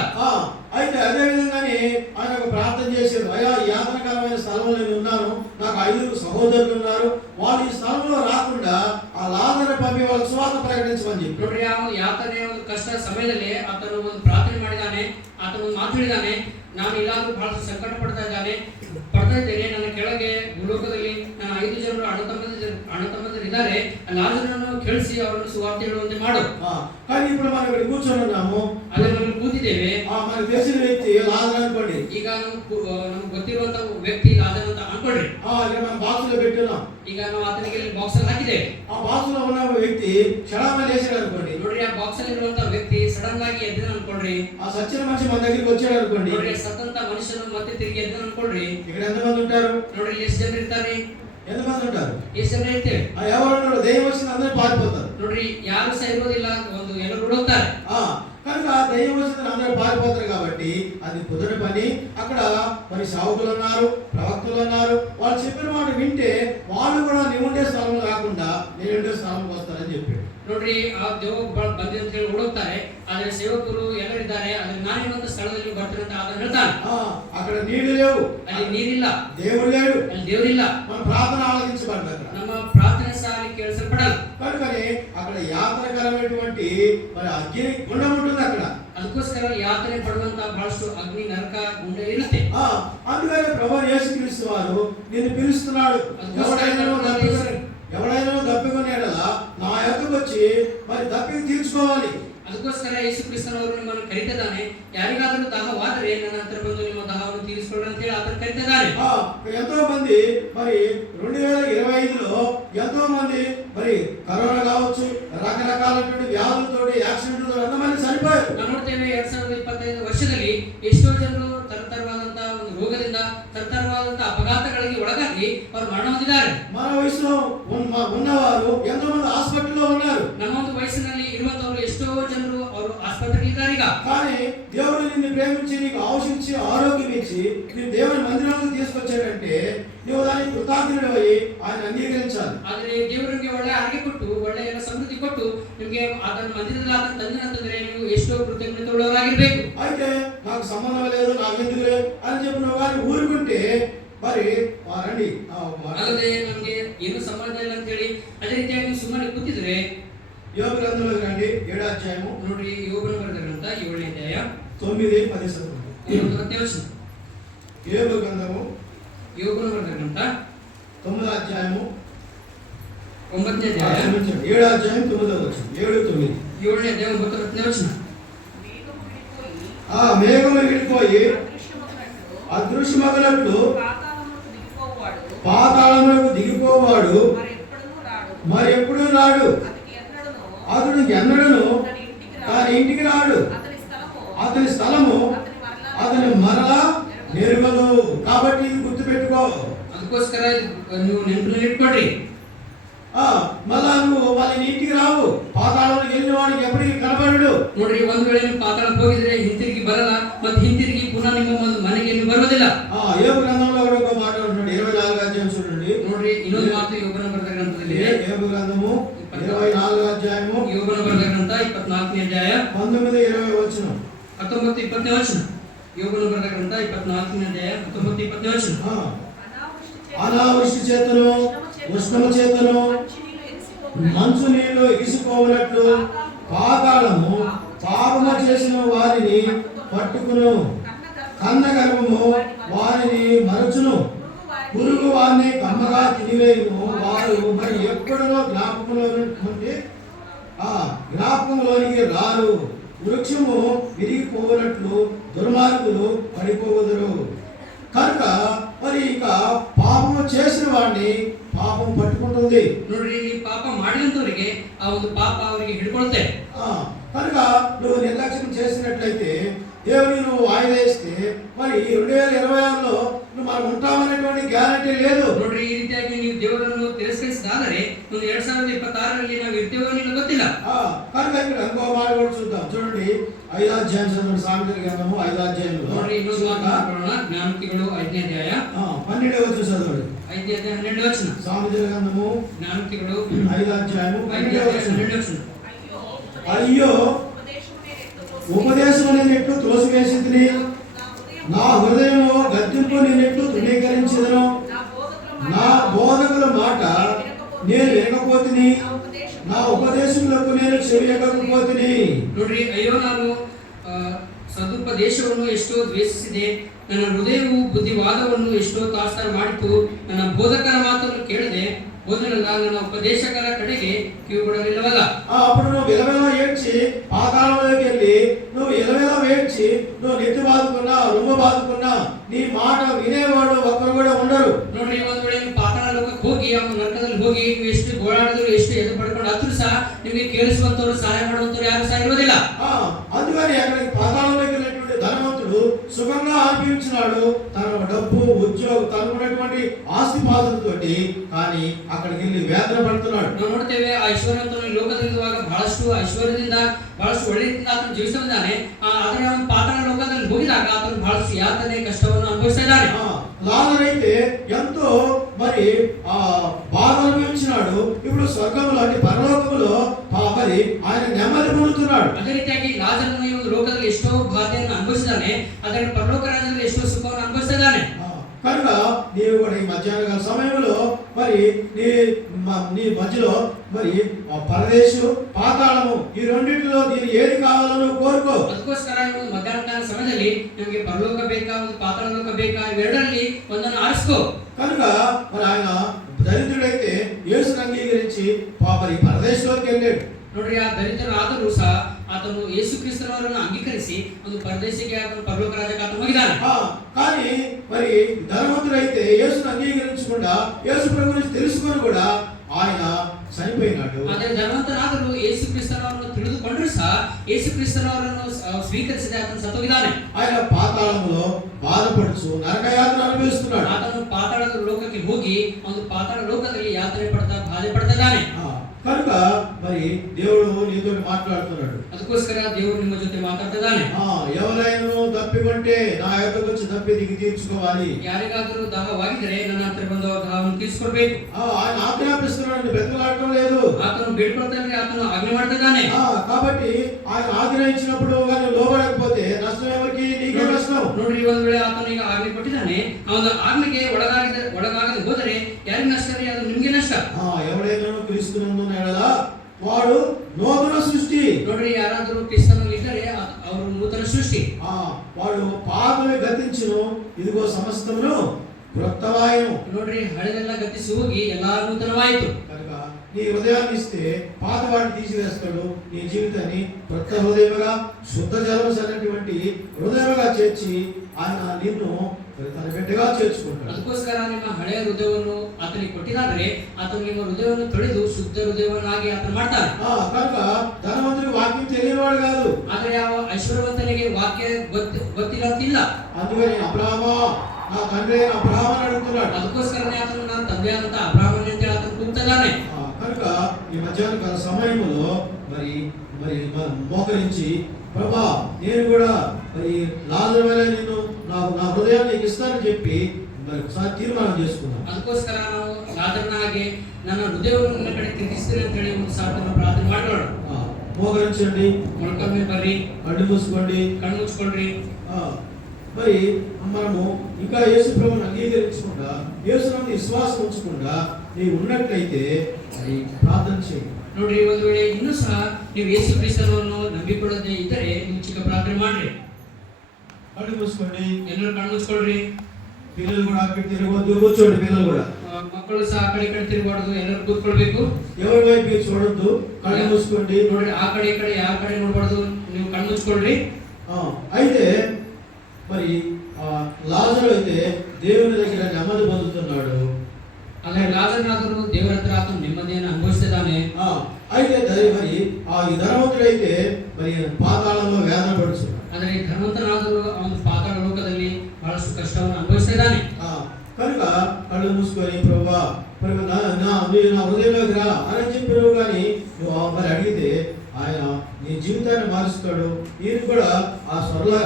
అయితే అదే విధంగానే ఆయన ఒక ప్రార్థన చేశారు, అయ్యా యాతనకరమైన స్థలంలో నేను ఉన్నాను, నాకు 5 సహోదరులు ఉన్నారు, వాళ్ళు ఈ స్థలంలో రాకుండా ఆ లాజరు పంపి వాళ్ళకి సువార్త ప్రకటించమని చెప్పి. ನೋಡ್ರಿ, ಆ ಯಾತನೆ ಒಂದು ಕಷ್ಟ ಸಮಯದಲ್ಲಿ ಆತನು ಒಂದು ಪ್ರಾರ್ಥನೆ ಮಾಡಿದಾನೆ, ಆತನು ಒಂದು ಮಾತು ಹೇಳಿದಾನೆ, ನಾನು ಇಲ್ಲಾದ್ರೂ ಬಹಳಷ್ಟು ಸಂಕಟ ಪಡ್ತಾ ಇದ್ದೇನೆ, ನನ್ನ ಕೆಳಗೆ ಭೂಲೋಕದಲ್ಲಿ ನನ್ನ 5 ಜನರು ಅಣ್ಣ ತಮ್ಮಂದಿರು ಇದ್ದಾರೆ, ಲಾಜರನನ್ನು ಕೇಳಿಸಿ ಅವರನ್ನು ಸುವಾರ್ತೆ ಹೇಳುವಂತೆ ಮಾಡು. కానీ ఇప్పుడు మనం ఇక్కడ కూర్చొని ఉన్నాము, ಅದೇ ನಾವು ಕೂತಿದ್ದೇವೆ, మనకు తెలిసిన వ్యక్తి లాజరు అనుకోండి. ಈಗ ನಮ್ಗೆ ಗೊತ್ತಿರುವಂತ ವ್ಯಕ್ತಿ ಲಾಜರ್ ಅಂತ ಅನ್ಕೊಳ್ರಿ. ఇక్కడ మనం బాక్స్ లో పెట్టున్నాం. ಈಗ ನಾವು ಆತನಿಗೆ ಬಾಕ್ಸ್ ಅಲ್ಲಿ ಹಾಕಿದ್ದೇವೆ. ఆ బాక్స్ లో ఉన్న వ్యక్తి క్షణాన్ని లేచాడు అనుకోండి. ನೋಡ್ರಿ, ಆ ಬಾಕ್ಸ್ ಅಲ್ಲಿ ಇರುವಂತ ವ್ಯಕ್ತಿ ಸಡನ್ ಆಗಿ ಎದ್ದ ಅನ್ಕೊಳ್ರಿ. ఆ సచ్చిన మనిషి మన దగ్గరికి వచ్చాడు అనుకోండి. ನೋಡ್ರಿ, ಸತ್ತಂತ ಮನುಷ್ಯನು ಮತ್ತೆ ತಿರುಗಿ ಎದ್ದ ಅನ್ಕೊಳ್ರಿ. ఇక్కడ ఎంతమంది ఉంటారు? ನೋಡ್ರಿ, ಎಷ್ಟು ಜನ ಇರ್ತಾರೆ? ఎంతమంది ఉంటారు? ಎಷ್ಟು ಜನ ಇರ್ತೇವೆ? ఎవరు దెయ్యం వచ్చిన అందరూ పారిపోతారు. ನೋಡ್ರಿ, ಯಾರು ಸಹ ಇರೋದಿಲ್ಲ, ಒಂದು ಎಲ್ಲರೂ ಓಡೋಗ್ತಾರೆ. కనుక దెయ్యం వచ్చిన అందరూ పారిపోతారు కాబట్టి అది కుదరని పని. అక్కడ మరి సేవకులు ఉన్నారు, ప్రవక్తలు ఉన్నారు, వాళ్ళు చెప్పిన మాట వింటే వాళ్ళు కూడా నీ ఉండే స్థలం కాకుండా నేను ఉండే స్థలంకి వస్తారని చెప్పాడు. ನೋಡ್ರಿ, ಆ ದೇವ ಬಂದಿ ಅಂತ ಹೇಳಿ ಓಡೋಗ್ತಾರೆ, ಆದ್ರೆ ಸೇವಕರು ಎಲ್ಲರಿದ್ದಾರೆ, ಆದ್ರೆ ನಾನಿರುವಂತ ಸ್ಥಳದಲ್ಲಿ ಬರ್ತಾರೆ ಅಂತ ಆತನು ಹೇಳ್ತಾನೆ. అక్కడ నీళ్లు లేవు, ಅಲ್ಲಿ ನೀರಿಲ್ಲ, దేవుడు లేడు, ಅಲ್ಲಿ ದೇವರಿಲ್ಲ, మన ప్రార్థన ఆలకించబడదు, ನಮ್ಮ ಪ್ರಾರ್ಥನೆ ಸಹ ಅಲ್ಲಿ ಕೇಳಿಸಲ್ಪಡಲ್ಲ. కనుకనే అక్కడ యాతనకరమైనటువంటి మరి అగ్ని గుండం ఉంటుంది అక్కడ. ಅದಕ್ಕೋಸ್ಕರ ಯಾತನೆ ಪಡುವಂತ ಬಹಳಷ್ಟು ಅಗ್ನಿ ನರಕ ಗುಂಡ ಇರುತ್ತೆ. అందుకని ప్రభువు యేసుక్రీస్తు వారు నిన్ను పిలుస్తున్నాడు. ఎవడైనా దప్పికొనేలా నా యొద్దకు వచ్చి మరి దప్పిక తీర్చుకోవాలి. ಅದಕ್ಕೋಸ್ಕರ ಯೇಸು ಕ್ರಿಸ್ತನವರು ನಿಮ್ಮನ್ನು ಕರೀತಿದ್ದಾನೆ, ಯಾರಿಗಾದರೂ ದಾಹವಾದರೆ ನನ್ನ ಹತ್ರ ಬಂದು ನಿಮ್ಮ ದಾಹವನ್ನು ತೀರಿಸಿಕೊಳ್ಳಿ ಅಂತ ಹೇಳಿ ಆತನು ಕರೀತಿದ್ದಾನೆ. ఎంతో మంది మరి 2025లో ఎంతో మంది మరి కరోనా కావచ్చు, రకరకాలైనటువంటి వ్యాధులతోటి యాక్సిడెంట్లతో ఎంతమంది చనిపోయారు. ನಾವು ನೋಡ್ತೇವೆ 2025 ವರ್ಷದಲ್ಲಿ ಎಷ್ಟೋ ಜನರು ತರತರವಾದಂತ ಒಂದು ರೋಗದಿಂದ, ತರತರವಾದಂತ ಅಪಘಾತಗಳಿಗೆ ಒಳಗಾಗಿ ಅವರು ಮರಣ ಹೊಂದಿದ್ದಾರೆ. మన వయసులో ఉన్నవారు ఎంతో మంది హాస్పిటల్లో ఉన్నారు. ನಮ್ಮ ಒಂದು ವಯಸ್ಸಿನಲ್ಲಿ ಇರುವಂತವರು ಎಷ್ಟೋ ಜನರು ಅವರು ಆಸ್ಪತ್ರೆಯಲ್ಲಿ ಕೊಟ್ಟಿದ್ದಾರೆ ಈಗ. కానీ దేవుడు నిన్ను ప్రేమించి నీకు ఆశించి ఆరోగ్యం ఇచ్చి నీ దేవుని మందిరంలోకి తీసుకొచ్చాడంటే నువ్వు దానికి కృతజ్ఞుడివై ఆయన అంగీకరించాలి. ಆದ್ರೆ ದೇವರಿಗೆ ಒಳ್ಳೆ ಆರೋಗ್ಯ ಕೊಟ್ಟು ಒಳ್ಳೆ ಎಲ್ಲ ಸಮೃದ್ಧಿ ಕೊಟ್ಟು ನಿಮಗೆ ಅದನ್ನ ಮಂದಿರದಲ್ಲಿ ಅದನ್ನ ತಂದಿನಂತಂದ್ರೆ ನೀವು ಎಷ್ಟೋ ಕೃತಜ್ಞತೆ ಉಳ್ಳವರಾಗಿರ್ಬೇಕು. అయితే నాకు సంబంధం లేదు నాకెందుకులే అని చెప్పి నువ్వు కానీ ఊరుకుంటే మరి రండి ಅಲ್ಲದೆ ನಮ್ಗೆ ಏನು ಸಂಬಂಧ ಇಲ್ಲ ಅಂತ ಹೇಳಿ ಅದೇ ರೀತಿಯಾಗಿ ನೀವು ಸುಮ್ಮನೆ ಕೂತಿದ್ರೆ యోబు గ్రంథంలోకి రండి 7వ అధ్యాయము ನೋಡ್ರಿ ಯೋಬನ ಬರೆದ ಗ್ರಂಥ 7ನೇ ಅಧ್ಯಾಯ 9-10 ವಚನ. యోబు గ్రంథము ಯೋಬನ ಬರೆದ ಗ್ರಂಥ 9వ అధ్యాయము 9ನೇ ಅಧ್ಯಾಯ 7వ అధ్యాయం 9వ వచనం 7-9 7ನೇ ಅಧ್ಯಾಯ 9ನೇ ವಚನ. మేఘము విడిపోయి అదృశ్యమగనట్లు పాతాళములకు దిగిపోవాడు మరి ఎప్పుడు రాడు, అతడు ఎన్నడను తన ఇంటికి రాడు, అతని స్థలము అతని మరలా నెరగదు. కాబట్టి ఇది గుర్తుపెట్టుకో. ಅದಕ್ಕೋಸ್ಕರ ನೀವು ನೆನಪಿನಲ್ಲಿ ಇಟ್ಕೊಳ್ರಿ. మళ్ళా నువ్వు వాళ్ళ ఇంటికి రావు. పాతాళానికి వెళ్ళిన వాడికి ఎప్పటికీ కనబడడు. ನೋಡ್ರಿ, ಒಂದ್ ವೇಳೆ ನೀವು ಪಾತಾಳಕ್ಕೆ ಹೋಗಿದ್ರೆ ಹಿಂತಿರುಗಿ ಬರಲ್ಲ, ಮತ್ತೆ ಹಿಂತಿರುಗಿ ಪುನಃ ನಿಮ್ಮ ಒಂದು ಮನೆಗೆ ನೀವು ಬರೋದಿಲ್ಲ. యోబు గ్రంథంలో కూడా ఒక మాట ఉంటున్నాడు 24వ అధ్యాయం చూడండి. ನೋಡ್ರಿ, ಇನ್ನೊಂದು ಮಾತು ಯೋಬನ ಬರೆದ ಗ್ರಂಥದಲ್ಲಿ యోబు గ్రంథము 24వ అధ్యాయము ಯೋಬನ ಬರೆದ ಗ್ರಂಥ 24ನೇ ಅಧ್ಯಾಯ 19-20 వచనం 19-20ನೇ ವಚನ. ಯೋಬನ ಬರೆದ ಗ್ರಂಥ 24ನೇ ಅಧ್ಯಾಯ 19-20ನೇ ವಚನ. అనావృష్టి చేతను ఉష్ణము చేతను మంచు నీళ్లు ఎగిసిపోవునట్లు పాతాళము పాపము చేసిన వారిని పట్టుకును, కన్న గర్భము వారిని మరచును, పురుగు వారిని కమ్మగా తినివేయును. వారు మరి ఎప్పుడనో జ్ఞాపకంలోనికి రారు. వృక్షము విరిగిపోవునట్లు దుర్మార్గులు పడిపోవదురు. కనుక మరి ఇక పాపము చేసిన వాడిని పాపం పట్టుకుంటుంది. ನೋಡ್ರಿ, ಈ ಪಾಪ ಮಾಡಿದಂತವರಿಗೆ ಆ ಒಂದು ಪಾಪ ಅವರಿಗೆ ಹಿಡ್ಕೊಳುತ್ತೆ. కనుక నువ్వు నిర్లక్ష్యం చేసినట్లయితే దేవుని నువ్వు వాయిదా వేస్తే మరి 2026లో నువ్వు మనం ఉంటామనేటువంటి గ్యారంటీ లేదు. ನೋಡ್ರಿ, ಈ ರೀತಿಯಾಗಿ ನೀವು ದೇವರನ್ನು ತಿರಸ್ಕರಿಸಿದಾದರೆ 2026ರಲ್ಲಿ ನಾವು ಇರ್ತೇವೋ ನಿಮಗೆ ಗೊತ್ತಿಲ್ಲ. కనుక ఇక్కడ ఇంకో మాట కూడా చూద్దాం. చూడండి 5వ అధ్యాయం చదవండి. సామెతల గ్రంథము 5వ అధ్యాయంలో ನೋಡ್ರಿ, ಇನ್ನೊಂದು ಮಾತನಾಡೋಣ. ಜ್ಞಾನೋಕ್ತಿಗಳು 5ನೇ ಅಧ್ಯಾಯ 12వ వచనం చదవండి. 5ನೇ అధ్యాಯ 12ನೇ వచನ. సామెతల గ్రంథము జ్ఞానోక్తిಗಳು 5వ అధ్యాయము 5ನೇ అధ్యాయ 12ನೇ వచన. అయ్యో ఉపదేశం నేనెట్లు త్రోసివేసితిని, నా హృదయము గద్దింపు నేనెట్లు తృణీకరించెదను, నా బోధకుల మాట నేను వినకపోతిని, నా ఉపదేశములకు నేను చెవియకపోతిని. ನೋಡ್ರಿ, ಅಯ್ಯೋ ನಾನು ಸದುಪದೇಶವನ್ನು ಎಷ್ಟೋ ದ್ವೇಷಿಸಿದೆ, ನನ್ನ ಹೃದಯವು ಬುದ್ಧಿವಾದವನ್ನು ಎಷ್ಟೋ ತಾತ್ಸಾರ ಮಾಡಿತು, ನನ್ನ ಬೋಧಕರ ಮಾತನ್ನು ಕೇಳದೆ ಹೋದನಲ್ಲ, ನನ್ನ ಉಪದೇಶಕರ ಕಡೆಗೆ ಕಿವಿಗೊಡಲಿಲ್ಲವಲ್ಲ. అప్పుడు నువ్వు విలవిల ఏడ్చి పాతాళంలోకి వెళ్ళి నువ్వు విలవిల ఏడ్చి నువ్వు నెత్తి బాదుకున్నా రొమ్ము బాదుకున్నా నీ మాట వినేవాడు ఒక్కరు కూడా ఉండరు. ನೋಡ್ರಿ, ಒಂದ್ ವೇಳೆ ನೀವು ಪಾತಾಳ ಲೋಕಕ್ಕೆ ಹೋಗಿ ಅವನ ನರಕದಲ್ಲಿ ಹೋಗಿ ನೀವು ಎಷ್ಟು ಗೋಳಾಡಿದ್ರು ಎಷ್ಟು ಎದ್ದು ಪಡ್ಕೊಂಡು ಹತ್ರು ಸಹ ನಿಮಗೆ ಕೇಳಿಸುವಂತವ್ರು ಸಹಾಯ ಮಾಡುವಂತವ್ರು ಯಾರು ಸಹ ಇರೋದಿಲ್ಲ. అందుకని అక్కడికి పాతాళంలోకి వెళ్ళినటువంటి ధనవంతుడు సుఖంగా అనుభవించినాడు తన డబ్బు ఉద్యోగం తనకున్నటువంటి ఆస్తి పాత్రతోటి, కానీ అక్కడికి వెళ్ళి వేదన పడుతున్నాడు. ನಾವು ನೋಡ್ತೇವೆ, ಆ ಐಶ್ವರ್ಯವಂತನು ಈ ಲೋಕದಲ್ಲಿರುವಾಗ ಬಹಳಷ್ಟು ಐಶ್ವರ್ಯದಿಂದ ಬಹಳಷ್ಟು ಒಳ್ಳೆಯದಿಂದ ಆತನು ಜೀವಿಸುತ್ತಿದ್ದಾನೆ. ಆದರೆ ಅವನು ಪಾತಾಳ ಲೋಕದಲ್ಲಿ ಹೋಗಿದಾಗ ಆತನು ಬಹಳಷ್ಟು ಯಾತನೆ ಕಷ್ಟವನ್ನು ಅನುಭವಿಸ್ತಾ ಇದ್ದಾನೆ. లాజరు అయితే ఎంతో మరి బాధ అనుభవించినాడు. ఇప్పుడు స్వర్గంలో అంటే పరలోకములో మరి ఆయన నెమ్మది పొందుతున్నాడు. ಅದೇ ರೀತಿಯಾಗಿ ಲಾಜರನು ಈ ಒಂದು ಲೋಕದಲ್ಲಿ ಎಷ್ಟೋ ಬಾಧೆಯನ್ನು ಅನುಭವಿಸಿದ್ದಾನೆ, ಆದರೆ ಪರಲೋಕ ರಾಜ್ಯದಲ್ಲಿ ಎಷ್ಟೋ ಸುಖವನ್ನು ಅನುಭವಿಸ್ತಾ ಇದ್ದಾನೆ. కనుక నీవు కూడా ఈ మధ్యాహ్న కాల సమయంలో మరి నీ మధ్యలో మరి పరదేశు పాతాళము ఈ రెండింటిలో దీని ఏది కావాలో నువ్వు కోరుకో. ಅದಕ್ಕೋಸ್ಕರ ಈ ಮಧ್ಯಾಹ್ನ ಕಾಲ ಸಮಯದಲ್ಲಿ ನಿಮಗೆ ಪರಲೋಕ ಬೇಕಾ ಒಂದು ಪಾತಾಳ ಲೋಕ ಬೇಕಾ ಇವೆರಡರಲ್ಲಿ ಒಂದನ್ನು ಆರಿಸ್ಕೋ. కనుక మరి ఆయన దరిద్రుడైతే యేసుని అంగీకరించి మరి పరదేశంలోకి వెళ్ళాడు. ನೋಡ್ರಿ, ಆ ದರಿದ್ರನಾದರೂ ಸಹ ಆತನು ಯೇಸು ಕ್ರಿಸ್ತನವರನ್ನು ಅಂಗೀಕರಿಸಿ ಒಂದು ಪರದೇಶಕ್ಕೆ ಆತನು ಪರಲೋಕ ರಾಜ್ಯಕ್ಕೆ ಆತನು ಹೋಗಿದ್ದಾನೆ. కానీ మరి ధనవంతుడైతే యేసుని అంగీకరించకుండా యేసు ప్రభువుని తెలుసుకొని కూడా ఆయన చనిపోయినాడు. ಆದರೆ ಧನವಂತನಾದರೂ ಯೇಸು ಕ್ರಿಸ್ತನವರನ್ನು ತಿಳಿದುಕೊಂಡರೂ ಸಹ ಯೇಸು ಕ್ರಿಸ್ತನವರನ್ನು ಸ್ವೀಕರಿಸದೆ ಆತನು ಸತ್ತೋಗಿದ್ದಾನೆ. ఆయన పాతాళంలో బాధపడుచు నరకయాతన అనుభవిస్తున్నాడు. ಆತನು ಪಾತಾಳದ ಲೋಕಕ್ಕೆ ಹೋಗಿ ಒಂದು ಪಾತಾಳ ಲೋಕದಲ್ಲಿ ಯಾತನೆ ಪಡ್ತಾ ಬಾಧೆ ಪಡ್ತಾ ಇದ್ದಾನೆ. కనుక మరి మరి దేవుడు నీతో మాట్లాడుతున్నాడు. ಅದಕ್ಕೋಸ್ಕರ ದೇವರು ನಿಮ್ಮ ಜೊತೆ ಮಾತಾಡ್ತಿದ್ದಾನೆ. ఎవరైనా తప్పికొంటే నా యొద్దకు వచ్చి తప్పి దిగి తీర్చుకోవాలి. ಯಾರಿಗಾದರೂ ದಾಹವಾಗಿದ್ರೆ ನನ್ನ ಹತ್ರ ಬಂದು ಅವರ ದಾಹವನ್ನು ತೀರಿಸಿಕೊಡ್ಬೇಕು. ఆయన ఆజ్ఞాపిస్తున్నాడు, బ్రతిమలాడటం లేదు. ಆತನು ಬೇಡ್ಕೊಳ್ತಾನೆ, ಆತನು ಆಜ್ಞೆ ಮಾಡ್ತಿದ್ದಾನೆ. కాబట్టి ఆయన ఆజ్ఞ ఇచ్చినప్పుడు కానీ లోబడకపోతే నష్టం ఎవరికి? నీకే నష్టం. ನೋಡ್ರಿ, ಒಂದ್ ವೇಳೆ ಆತನು ಈಗ ಆಜ್ಞೆ ಕೊಟ್ಟಿದ್ದಾನೆ, ಅವನ ಆಜ್ಞೆಗೆ ಒಳಗಾಗದೆ ಹೋದರೆ ಯಾರಿಗೆ ನಷ್ಟ ರೀ? ಅದು ನಿಮ್ಗೆ ನಷ್ಟ. ఎవడైనా క్రీస్తునందున్న యెడల వాడు నూతన సృష్టి. ನೋಡ್ರಿ, ಯಾರಾದರೂ ಕ್ರಿಸ್ತನಲ್ಲಿ ಇದ್ದರೆ ಅವರು ನೂತನ ಸೃಷ್ಟಿ. వాడు పాపమే గతించును, ఇదిగో సమస్తమును క్రొత్తవాయును. ನೋಡ್ರಿ, ಹಳೆದೆಲ್ಲ ಗತಿಸಿ ಹೋಗಿ ಎಲ್ಲಾ ನೂತನವಾಯಿತು. కనుక నీ హృదయాన్ని ఇస్తే పాత వాడిని తీసివేస్తాడు. నీ జీవితాన్ని క్రొత్త హృదయముగా, శుద్ధ జలము సరైనటువంటి హృదయముగా చేర్చి ఆయన నిన్ను తన బిడ్డగా చేర్చుకుంటాడు. ಅದಕ್ಕೋಸ್ಕರ ನಿಮ್ಮ ಹಳೆಯ ಹೃದಯವನ್ನು ಆತನಿಗೆ ಕೊಟ್ಟಿದ್ದಾದ್ರೆ ಆತನು ನಿಮ್ಮ ಹೃದಯವನ್ನು ತೊಳೆದು ಶುದ್ಧ ಹೃದಯವನ್ನಾಗಿ ಆತನು ಮಾಡ್ತಾನೆ. కనుక ధనవంతుడికి వాక్యం తెలియనివాడు కాదు. ಆದ್ರೆ ಯಾವ ಐಶ್ವರ್ಯವಂತನಿಗೆ ವಾಕ್ಯ ಗೊತ್ತಿಲ್ಲ. అందుకని అబ్రహామా, నా తండ్రి అయిన అబ్రహాము అని అడుగుతున్నాడు. ಅದಕ್ಕೋಸ್ಕರನೇ ಆತನು ನನ್ನ ತಂದೆಯಾದಂತ ಅಬ್ರಹಾಮನೇ ಅಂತ ಆತನು ಕೂಗ್ತಿದ್ದಾನೆ. కనుక ఈ మధ్యాహ్న సమయంలో మరి మరి మోకరించి, ప్రభా నేను కూడా మరి లాజరు వలె నిన్ను నా హృదయాన్ని నీకు ఇస్తానని చెప్పి మరి ఒకసారి తీర్మానం చేసుకున్నాను. ಅದಕ್ಕೋಸ್ಕರ ನಾವು ಲಾಜರನ ಹಾಗೆ ನನ್ನ ಹೃದಯವನ್ನು ನನ್ನ ಕಡೆ ತಿರುಗಿಸ್ತೀನಿ ಅಂತ ಹೇಳಿ ಒಂದು ಸಾರ್ವಜನಿಕ ಪ್ರಾರ್ಥನೆ ಮಾಡೋಣ. మోకరించండి, ಮೊಳಕಮ್ಮೆ ಬರ್ರಿ, కళ్ళు మూసుకోండి, కళ్ళు ముచ్చుకోండి. మరి మనము ఇంకా యేసు ప్రభువుని అంగీకరించకుండా, యేసునందు విశ్వాసం ఉంచకుండా నీవు ఉన్నట్లయితే అది ప్రార్థన చేయి. ನೋಡ್ರಿ, ಒಂದು ವೇಳೆ ಇನ್ನೂ ಸಹ ನೀವು ಯೇಸು ಕ್ರಿಸ್ತನನ್ನು ನಂಬಿಕೊಳ್ಳದೆ ಇದ್ದರೆ ನೀವು ಚಿಕ್ಕ ಪ್ರಾರ್ಥನೆ ಮಾಡ್ರಿ. కళ్ళు మూసుకోండి, ಎಲ್ಲರೂ ಕಣ್ಣು ಮುಚ್ಕೊಳ್ರಿ. పిల్లలు కూడా అక్కడ తిరగవద్దు, కూర్చోండి. పిల్లలు కూడా, ಮಕ್ಕಳು ಸಹ ಆ ಕಡೆ ಈ ಕಡೆ ತಿರುಗಬಾರ್ದು, ಎಲ್ಲರೂ ಕೂತ್ಕೊಳ್ಬೇಕು. ఎవరి వైపు చూడొద్దు, కళ్ళు మూసుకోండి. ನೋಡ್ರಿ, ಆ ಕಡೆ ಈ ಕಡೆ ಯಾವ ಕಡೆ ನೋಡಬಾರ್ದು, ನೀವು ಕಣ್ಣು ಮುಚ್ಕೊಳ್ರಿ. అయితే మరి లాజరు అయితే దేవుని దగ్గర నెమ్మది పొందుతున్నాడు. అలాగే లాజరునాథుడు దేవుని హತ್ರ ఆతను నెమ్మదిని అనుభవిస్తానే. అయితే మరి ఈ ధనవంతుడైతే మరి పాతాళంలో వేదన పడుతున్నాడు. ಆದರೆ ಈ ಧನವಂತನಾದವರು ಅವನು ಪಾತಾಳ ಲೋಕದಲ್ಲಿ ಬಹಳಷ್ಟು ಕಷ್ಟವನ್ನು ಅನುಭವಿಸ್ತಿದ್ದಾನೆ. కనుక కళ్ళు మూసుకొని, ప్రభువా నా హృదయంలోకి రా అని చెప్పినావు. కానీ నువ్వు మరి అడిగితే ఆయన నీ జీవితాన్ని మారుస్తాడు. ఈయన కూడా ఆ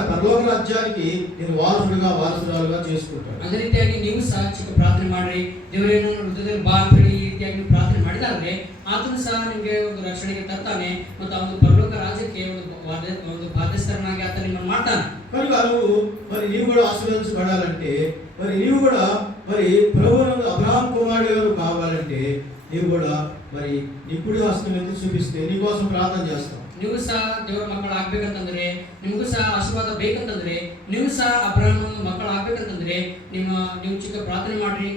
పరలోక రాజ్యానికి నేను వారసురాలుగా చేసుకుంటాడు. ಅದೇ ರೀತಿಯಾಗಿ ನೀವು ಸಹ ಚಿಕ್ಕ ಪ್ರಾರ್ಥನೆ ಮಾಡ್ರಿ. ದೇವರೇನು ಹೃದಯದಲ್ಲಿ ಬಾ ಅಂತ ಹೇಳಿ ಈ ರೀತಿಯಾಗಿ ನೀವು ಪ್ರಾರ್ಥನೆ ಮಾಡಿದಾದ್ರೆ ಆತನು ಸಹ ನಿಮಗೆ ಒಂದು ರಕ್ಷಣೆಗೆ ತರ್ತಾನೆ ಮತ್ತು ಆ ಒಂದು ಪರಲೋಕ ರಾಜ್ಯಕ್ಕೆ ಒಂದು ಬಾಧ್ಯಸ್ಥರನಾಗಿ ಆತ ನಿಮ್ಮನ್ನು ಮಾಡ್ತಾನೆ. కనుక నువ్వు మరి నీవు కూడా ఆశీర్వదించబడాలంటే, మరి నీవు కూడా మరి ప్రభువునందు అబ్రహాము కుమారుడుగా కావాలంటే నీవు కూడా మరి నీ కుడి హస్తం ఎత్తి చూపిస్తే నీ కోసం ప్రార్థన చేస్తాం. ನೀವು ಸಹ ದೇವರ ಮಕ್ಕಳು ಆಗ್ಬೇಕಂತಂದ್ರೆ, ನಿಮಗೂ ಸಹ ಆಶೀರ್ವಾದ ಬೇಕಂತಂದ್ರೆ, ನೀವು ಸಹ ಅಬ್ರಹಾಮನ ಮಕ್ಕಳು ಆಗ್ಬೇಕಂತಂದ್ರೆ ನೀವು ಚಿಕ್ಕ ಪ್ರಾರ್ಥನೆ ಮಾಡ್ರಿ.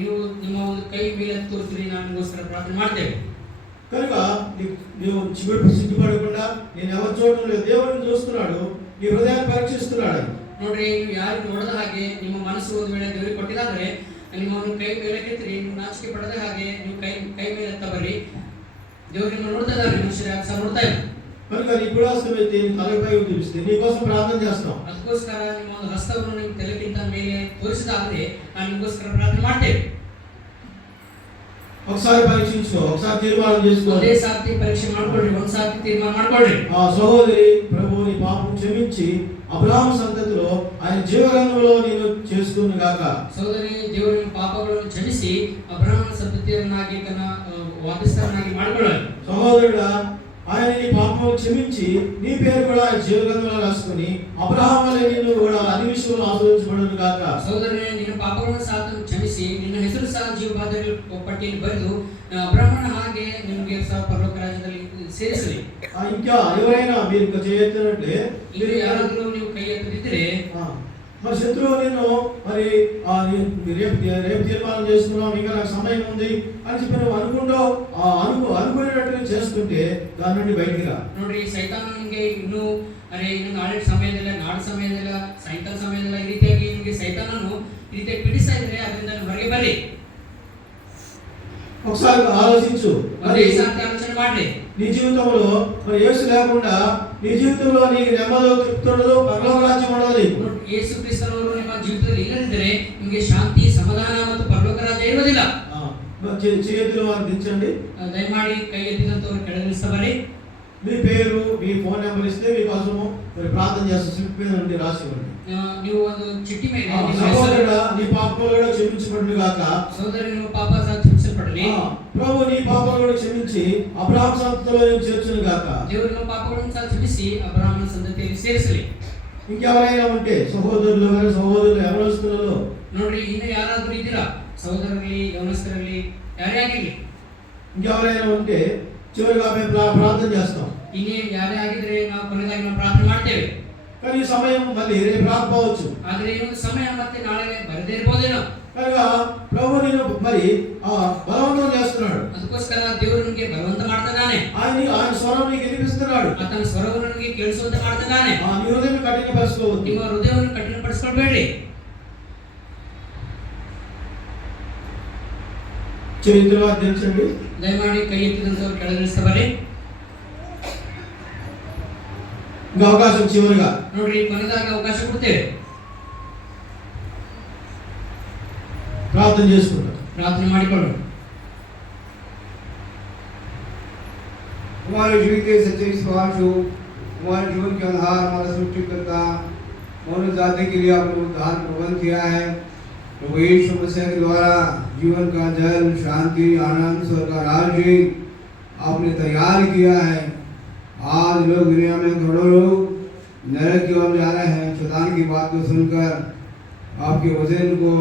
ನೀವು ನಿಮ್ಮ ಒಂದು ಕೈ ಮೇಲೆ ತೋರಿಸ್ರಿ, ನಾನು ನಿಮಗೋಸ್ಕರ ಪ್ರಾರ್ಥನೆ ಮಾಡ್ತೇವೆ. కనుక నీవు సిగ్గుపడకుండా, నేను ఎవరు చూడడం లేదు, దేవుడిని చూస్తున్నాడు, నీ హృదయాన్ని పరీక్షిస్తున్నాడు. ನೋಡ್ರಿ, ನೀವು ಯಾರು ನೋಡದ ಹಾಗೆ ನಿಮ್ಮ ಮನಸ್ಸು ಒಂದು ವೇಳೆ ದೇವರಿಗೆ ಕೊಟ್ಟಿದ್ದಾದ್ರೆ ನಿಮ್ಮ ಒಂದು ಕೈ ಮೇಲೆ ಕೆತ್ತಿರಿ. ನೀವು ನಾಚಿಕೆ ಪಡದ ಹಾಗೆ ನೀವು ಕೈ ಮೇಲೆ ಎತ್ತ ಬರ್ರಿ. ದೇವರು ನಿಮ್ಮ ನೋಡ್ತಾ ಇದ್ದಾರೆ, ಮನುಷ್ಯರು ಯಾಕೆ ಸಹ ನೋಡ್ತಾ ಇಲ್ಲ. కనుక నీ కుడి హస్తం ఎత్తి నీ తలపై చూపిస్తే నీ కోసం ప్రార్థన చేస్తాం. ಅದಕ್ಕೋಸ್ಕರ ನಿಮ್ಮ ಒಂದು ಹಸ್ತವನ್ನು ನಿಮ್ಮ ತಲೆಗಿಂತ ಮೇಲೆ ತೋರಿಸಿದಾದ್ರೆ ನಾನು ನಿಮಗೋಸ್ಕರ ಪ್ರಾರ್ಥನೆ ಮಾಡ್ತೇವೆ. ఒకసారి పరీక్షించుకో, ఒకసారి తీర్మానం చేసుకో. ಒಂದೇ ಸಾರ್ತಿ ಪರೀಕ್ಷೆ ಮಾಡ್ಕೊಳ್ರಿ, ಒಂದ್ ಸಾರ್ತಿ ತೀರ್ಮಾನ ಮಾಡ್ಕೊಳ್ರಿ. సహోదరి, ప్రభు నీ పాపం క్షమించి అబ్రహాము సంతతిలో ఆయన జీవగ్రంథంలో నేను చేసుకుని గాక. ಸಹೋದರಿ, ದೇವರು ನಿಮ್ಮ ಪಾಪಗಳನ್ನು ಕ್ಷಮಿಸಿ ಅಬ್ರಹಾಮನ ಸಂತತಿಯನ್ನಾಗಿ ತನ್ನ ವಾದಿಸ್ತರನ್ನಾಗಿ ಮಾಡಿಕೊಳ್ಳಲಿ. సహోదరుడా, ఆయన నీ పాపము క్షమించి నీ పేరు కూడా ఆయన జీవగ్రంథంలో రాసుకొని అబ్రహాము వలె నిన్ను కూడా అన్ని విషయంలో ఆశీర్వదించబడును గాక. ಸಹೋದರನೇ, ನಿನ್ನ ಪಾಪಗಳನ್ನು ಸಹ ಕ್ಷಮಿಸಿ ನಿನ್ನ ಹೆಸರು ಸಹ ಜೀವಬಾಧ್ಯರ ಪಟ್ಟಿಯಲ್ಲಿ ಬರೆದು ಅಬ್ರಹಾಮನ ಹಾಗೆ ನಿಮಗೆ ಸಹ ಪರಲೋಕ ರಾಜ್ಯದಲ್ಲಿ ಸೇರಿಸಲಿ. ఇంకా ఎవరైనా మీరు చేయొద్దనంటే, ಇಲ್ಲಿ ಯಾರಾದರೂ ನೀವು ಕೈ ಎತ್ತದಿದ್ದರೆ మరి శత్రువు నిన్ను మరి రేపు తీర్మానం చేసుకున్నాం, ఇంకా నాకు సమయం ఉంది అని చెప్పి నువ్వు అనుకునేటట్టు చేస్తుంటే దాని నుండి బయటికి రా. ನೋಡ್ರಿ, ಸೈತಾನ ನಿಮಗೆ ಇನ್ನು ನಾಳೆ ಸಮಯದಲ್ಲ, ನಾಳೆ ಸಮಯದಲ್ಲ, ಸಾಯಂಕಾಲ ಸಮಯದಲ್ಲ, ಈ ರೀತಿಯಾಗಿ ನಿಮಗೆ ಸೈತಾನನು ಈ ರೀತಿಯಾಗಿ ಪೀಡಿಸ್ತಾ ಇದ್ರೆ ಅದರಿಂದ ಹೊರಗೆ ಬರ್ರಿ. ఒకసారి ఆలోచించు. ఆలోచన ಮಾಡ್ರಿ. నీ జీవితంలో మరి యేసు లేకుండా నీ జీవితంలో నీకు నెమ్మది తృప్తుండదు, పరలోక రాజ్యం ఉండదు. ಯೇಸು ಕ್ರಿಸ್ತನವರು ನಿಮ್ಮ ಜೀವಿತದಲ್ಲಿ ಇಲ್ಲದಿದ್ದರೆ ನಿಮಗೆ ಶಾಂತಿ, ಸಮಾಧಾನ ಮತ್ತು ಪರಲೋಕ ರಾಜ್ಯ ಇರುವುದಿಲ್ಲ. చేతులు వారు దించండి. దయమాడి కై ఎత్తినంతవరకు ಕೆಳಗಿಳಿಸಬಾರಿ. మీ పేరు మీ ఫోన్ నెంబర్ ఇస్తే మీకోసము మరి ప్రార్థన చేస్తాం. స్లిప్ మీద నుండి రాసి ఇవ్వండి. ನೀವು ಒಂದು ಚಿಟ್ಟಿ ಮೇಲೆ ನಿಮ್ಮ ಹೆಸರು, సహోదరుడా నీ పాపములు కూడా క్షమించబడును గాక. సోదరి ನಿಮ್ಮ ಪಾಪ ಸಹ ಕ್ಷಮಿಸಲ್ಪಡಲಿ. ప్రభు నీ పాపములు కూడా క్షమించి అబ్రహాము సంతతిలో చేర్చును గాక. ದೇವರು ನಿಮ್ಮ ಪಾಪಗಳನ್ನು ಸಹ ಕ್ಷಮಿಸಿ ಅಬ್ರಹಾಮನ ಸಂತತಿಯಲ್ಲಿ ಸೇರಿಸಲಿ. ఇంకెవరైనా ఉంటే సహోదరులు యవనస్తులలో ನೋಡ್ರಿ, ಇನ್ನು ಯಾರಾದ್ರೂ ಇದ್ದೀರಾ, ಸಹೋದರರಲ್ಲಿ ಯೌವನಸ್ಥರಲ್ಲಿ ಯಾರೇ ಆಗಿರ್ಲಿ, ఇంకెవరైనా ఉంటే చివరిగా మేము ప్రార్థన చేస్తాం. ಇನ್ನೇ ಯಾರೇ ಆಗಿದ್ರೆ ನಾವು ಕೊನೆಗಾಗಿ ನಾವು ಪ್ರಾರ್ಥನೆ ಮಾಡ್ತೇವೆ. కానీ ఈ సమయం మళ్ళీ రేపు రాకపోవచ్చు. ಆದ್ರೆ ಇನ್ನೊಂದು ಸಮಯ ಮತ್ತೆ ನಾಳೆ ಬರದೇ ಇರಬಹುದೇನೋ. కనుక ప్రభు నేను మరి బలవంతం చేస్తున్నాడు. ಅದಕ್ಕೋಸ್ಕರ ದೇವರು ನಿಮಗೆ ಬಲವಂತ ಮಾಡ್ತಿದ್ದಾನೆ. ఆయన స్వరం నీకు వినిపిస్తున్నాడు. ಆತನ ಸ್ವರವನ್ನು ನಿಮಗೆ ಕೇಳಿಸುವಂತೆ ಮಾಡ್ತಿದ್ದಾನೆ. నీ హృదయం కఠినపరచుకోవద్దు. ನಿಮ್ಮ ಹೃದಯವನ್ನು ಕಠಿಣಪಡಿಸಿಕೊಳ್ಳಬೇಡಿ. చేతులు దించండి. ದಯಮಾಡಿ ಕೈ ಎತ್ತಿದಂತವರು ಕೆಳಗಿಳಿಸಬಾರಿ. ఇంకా అవకాశం చివరిగా ನೋಡ್ರಿ, ಕೊನೆದಾಗ ಅವಕಾಶ ಕೊಡ್ತೇವೆ. ప్రార్థన చేసుకుంటాం. ಪ್ರಾರ್ಥನೆ ಮಾಡಿಕೊಳ್ಳೋಣ. हमारे जीवन के सच्चे विश्वास हो, हमारे जीवन के आधार हमारा सृष्टिकर्ता मानव जाति के लिए आपने उद्धार प्रबंध किया है। प्रभु यीशु मसीह के द्वारा जीवन का जल, शांति, आनंद, स्वर्ग का राज्य आपने तैयार किया है। आज लोग दुनिया में करोड़ों लोग नरक की ओर जा रहे हैं, शैतान की बात को सुनकर आपके वचन को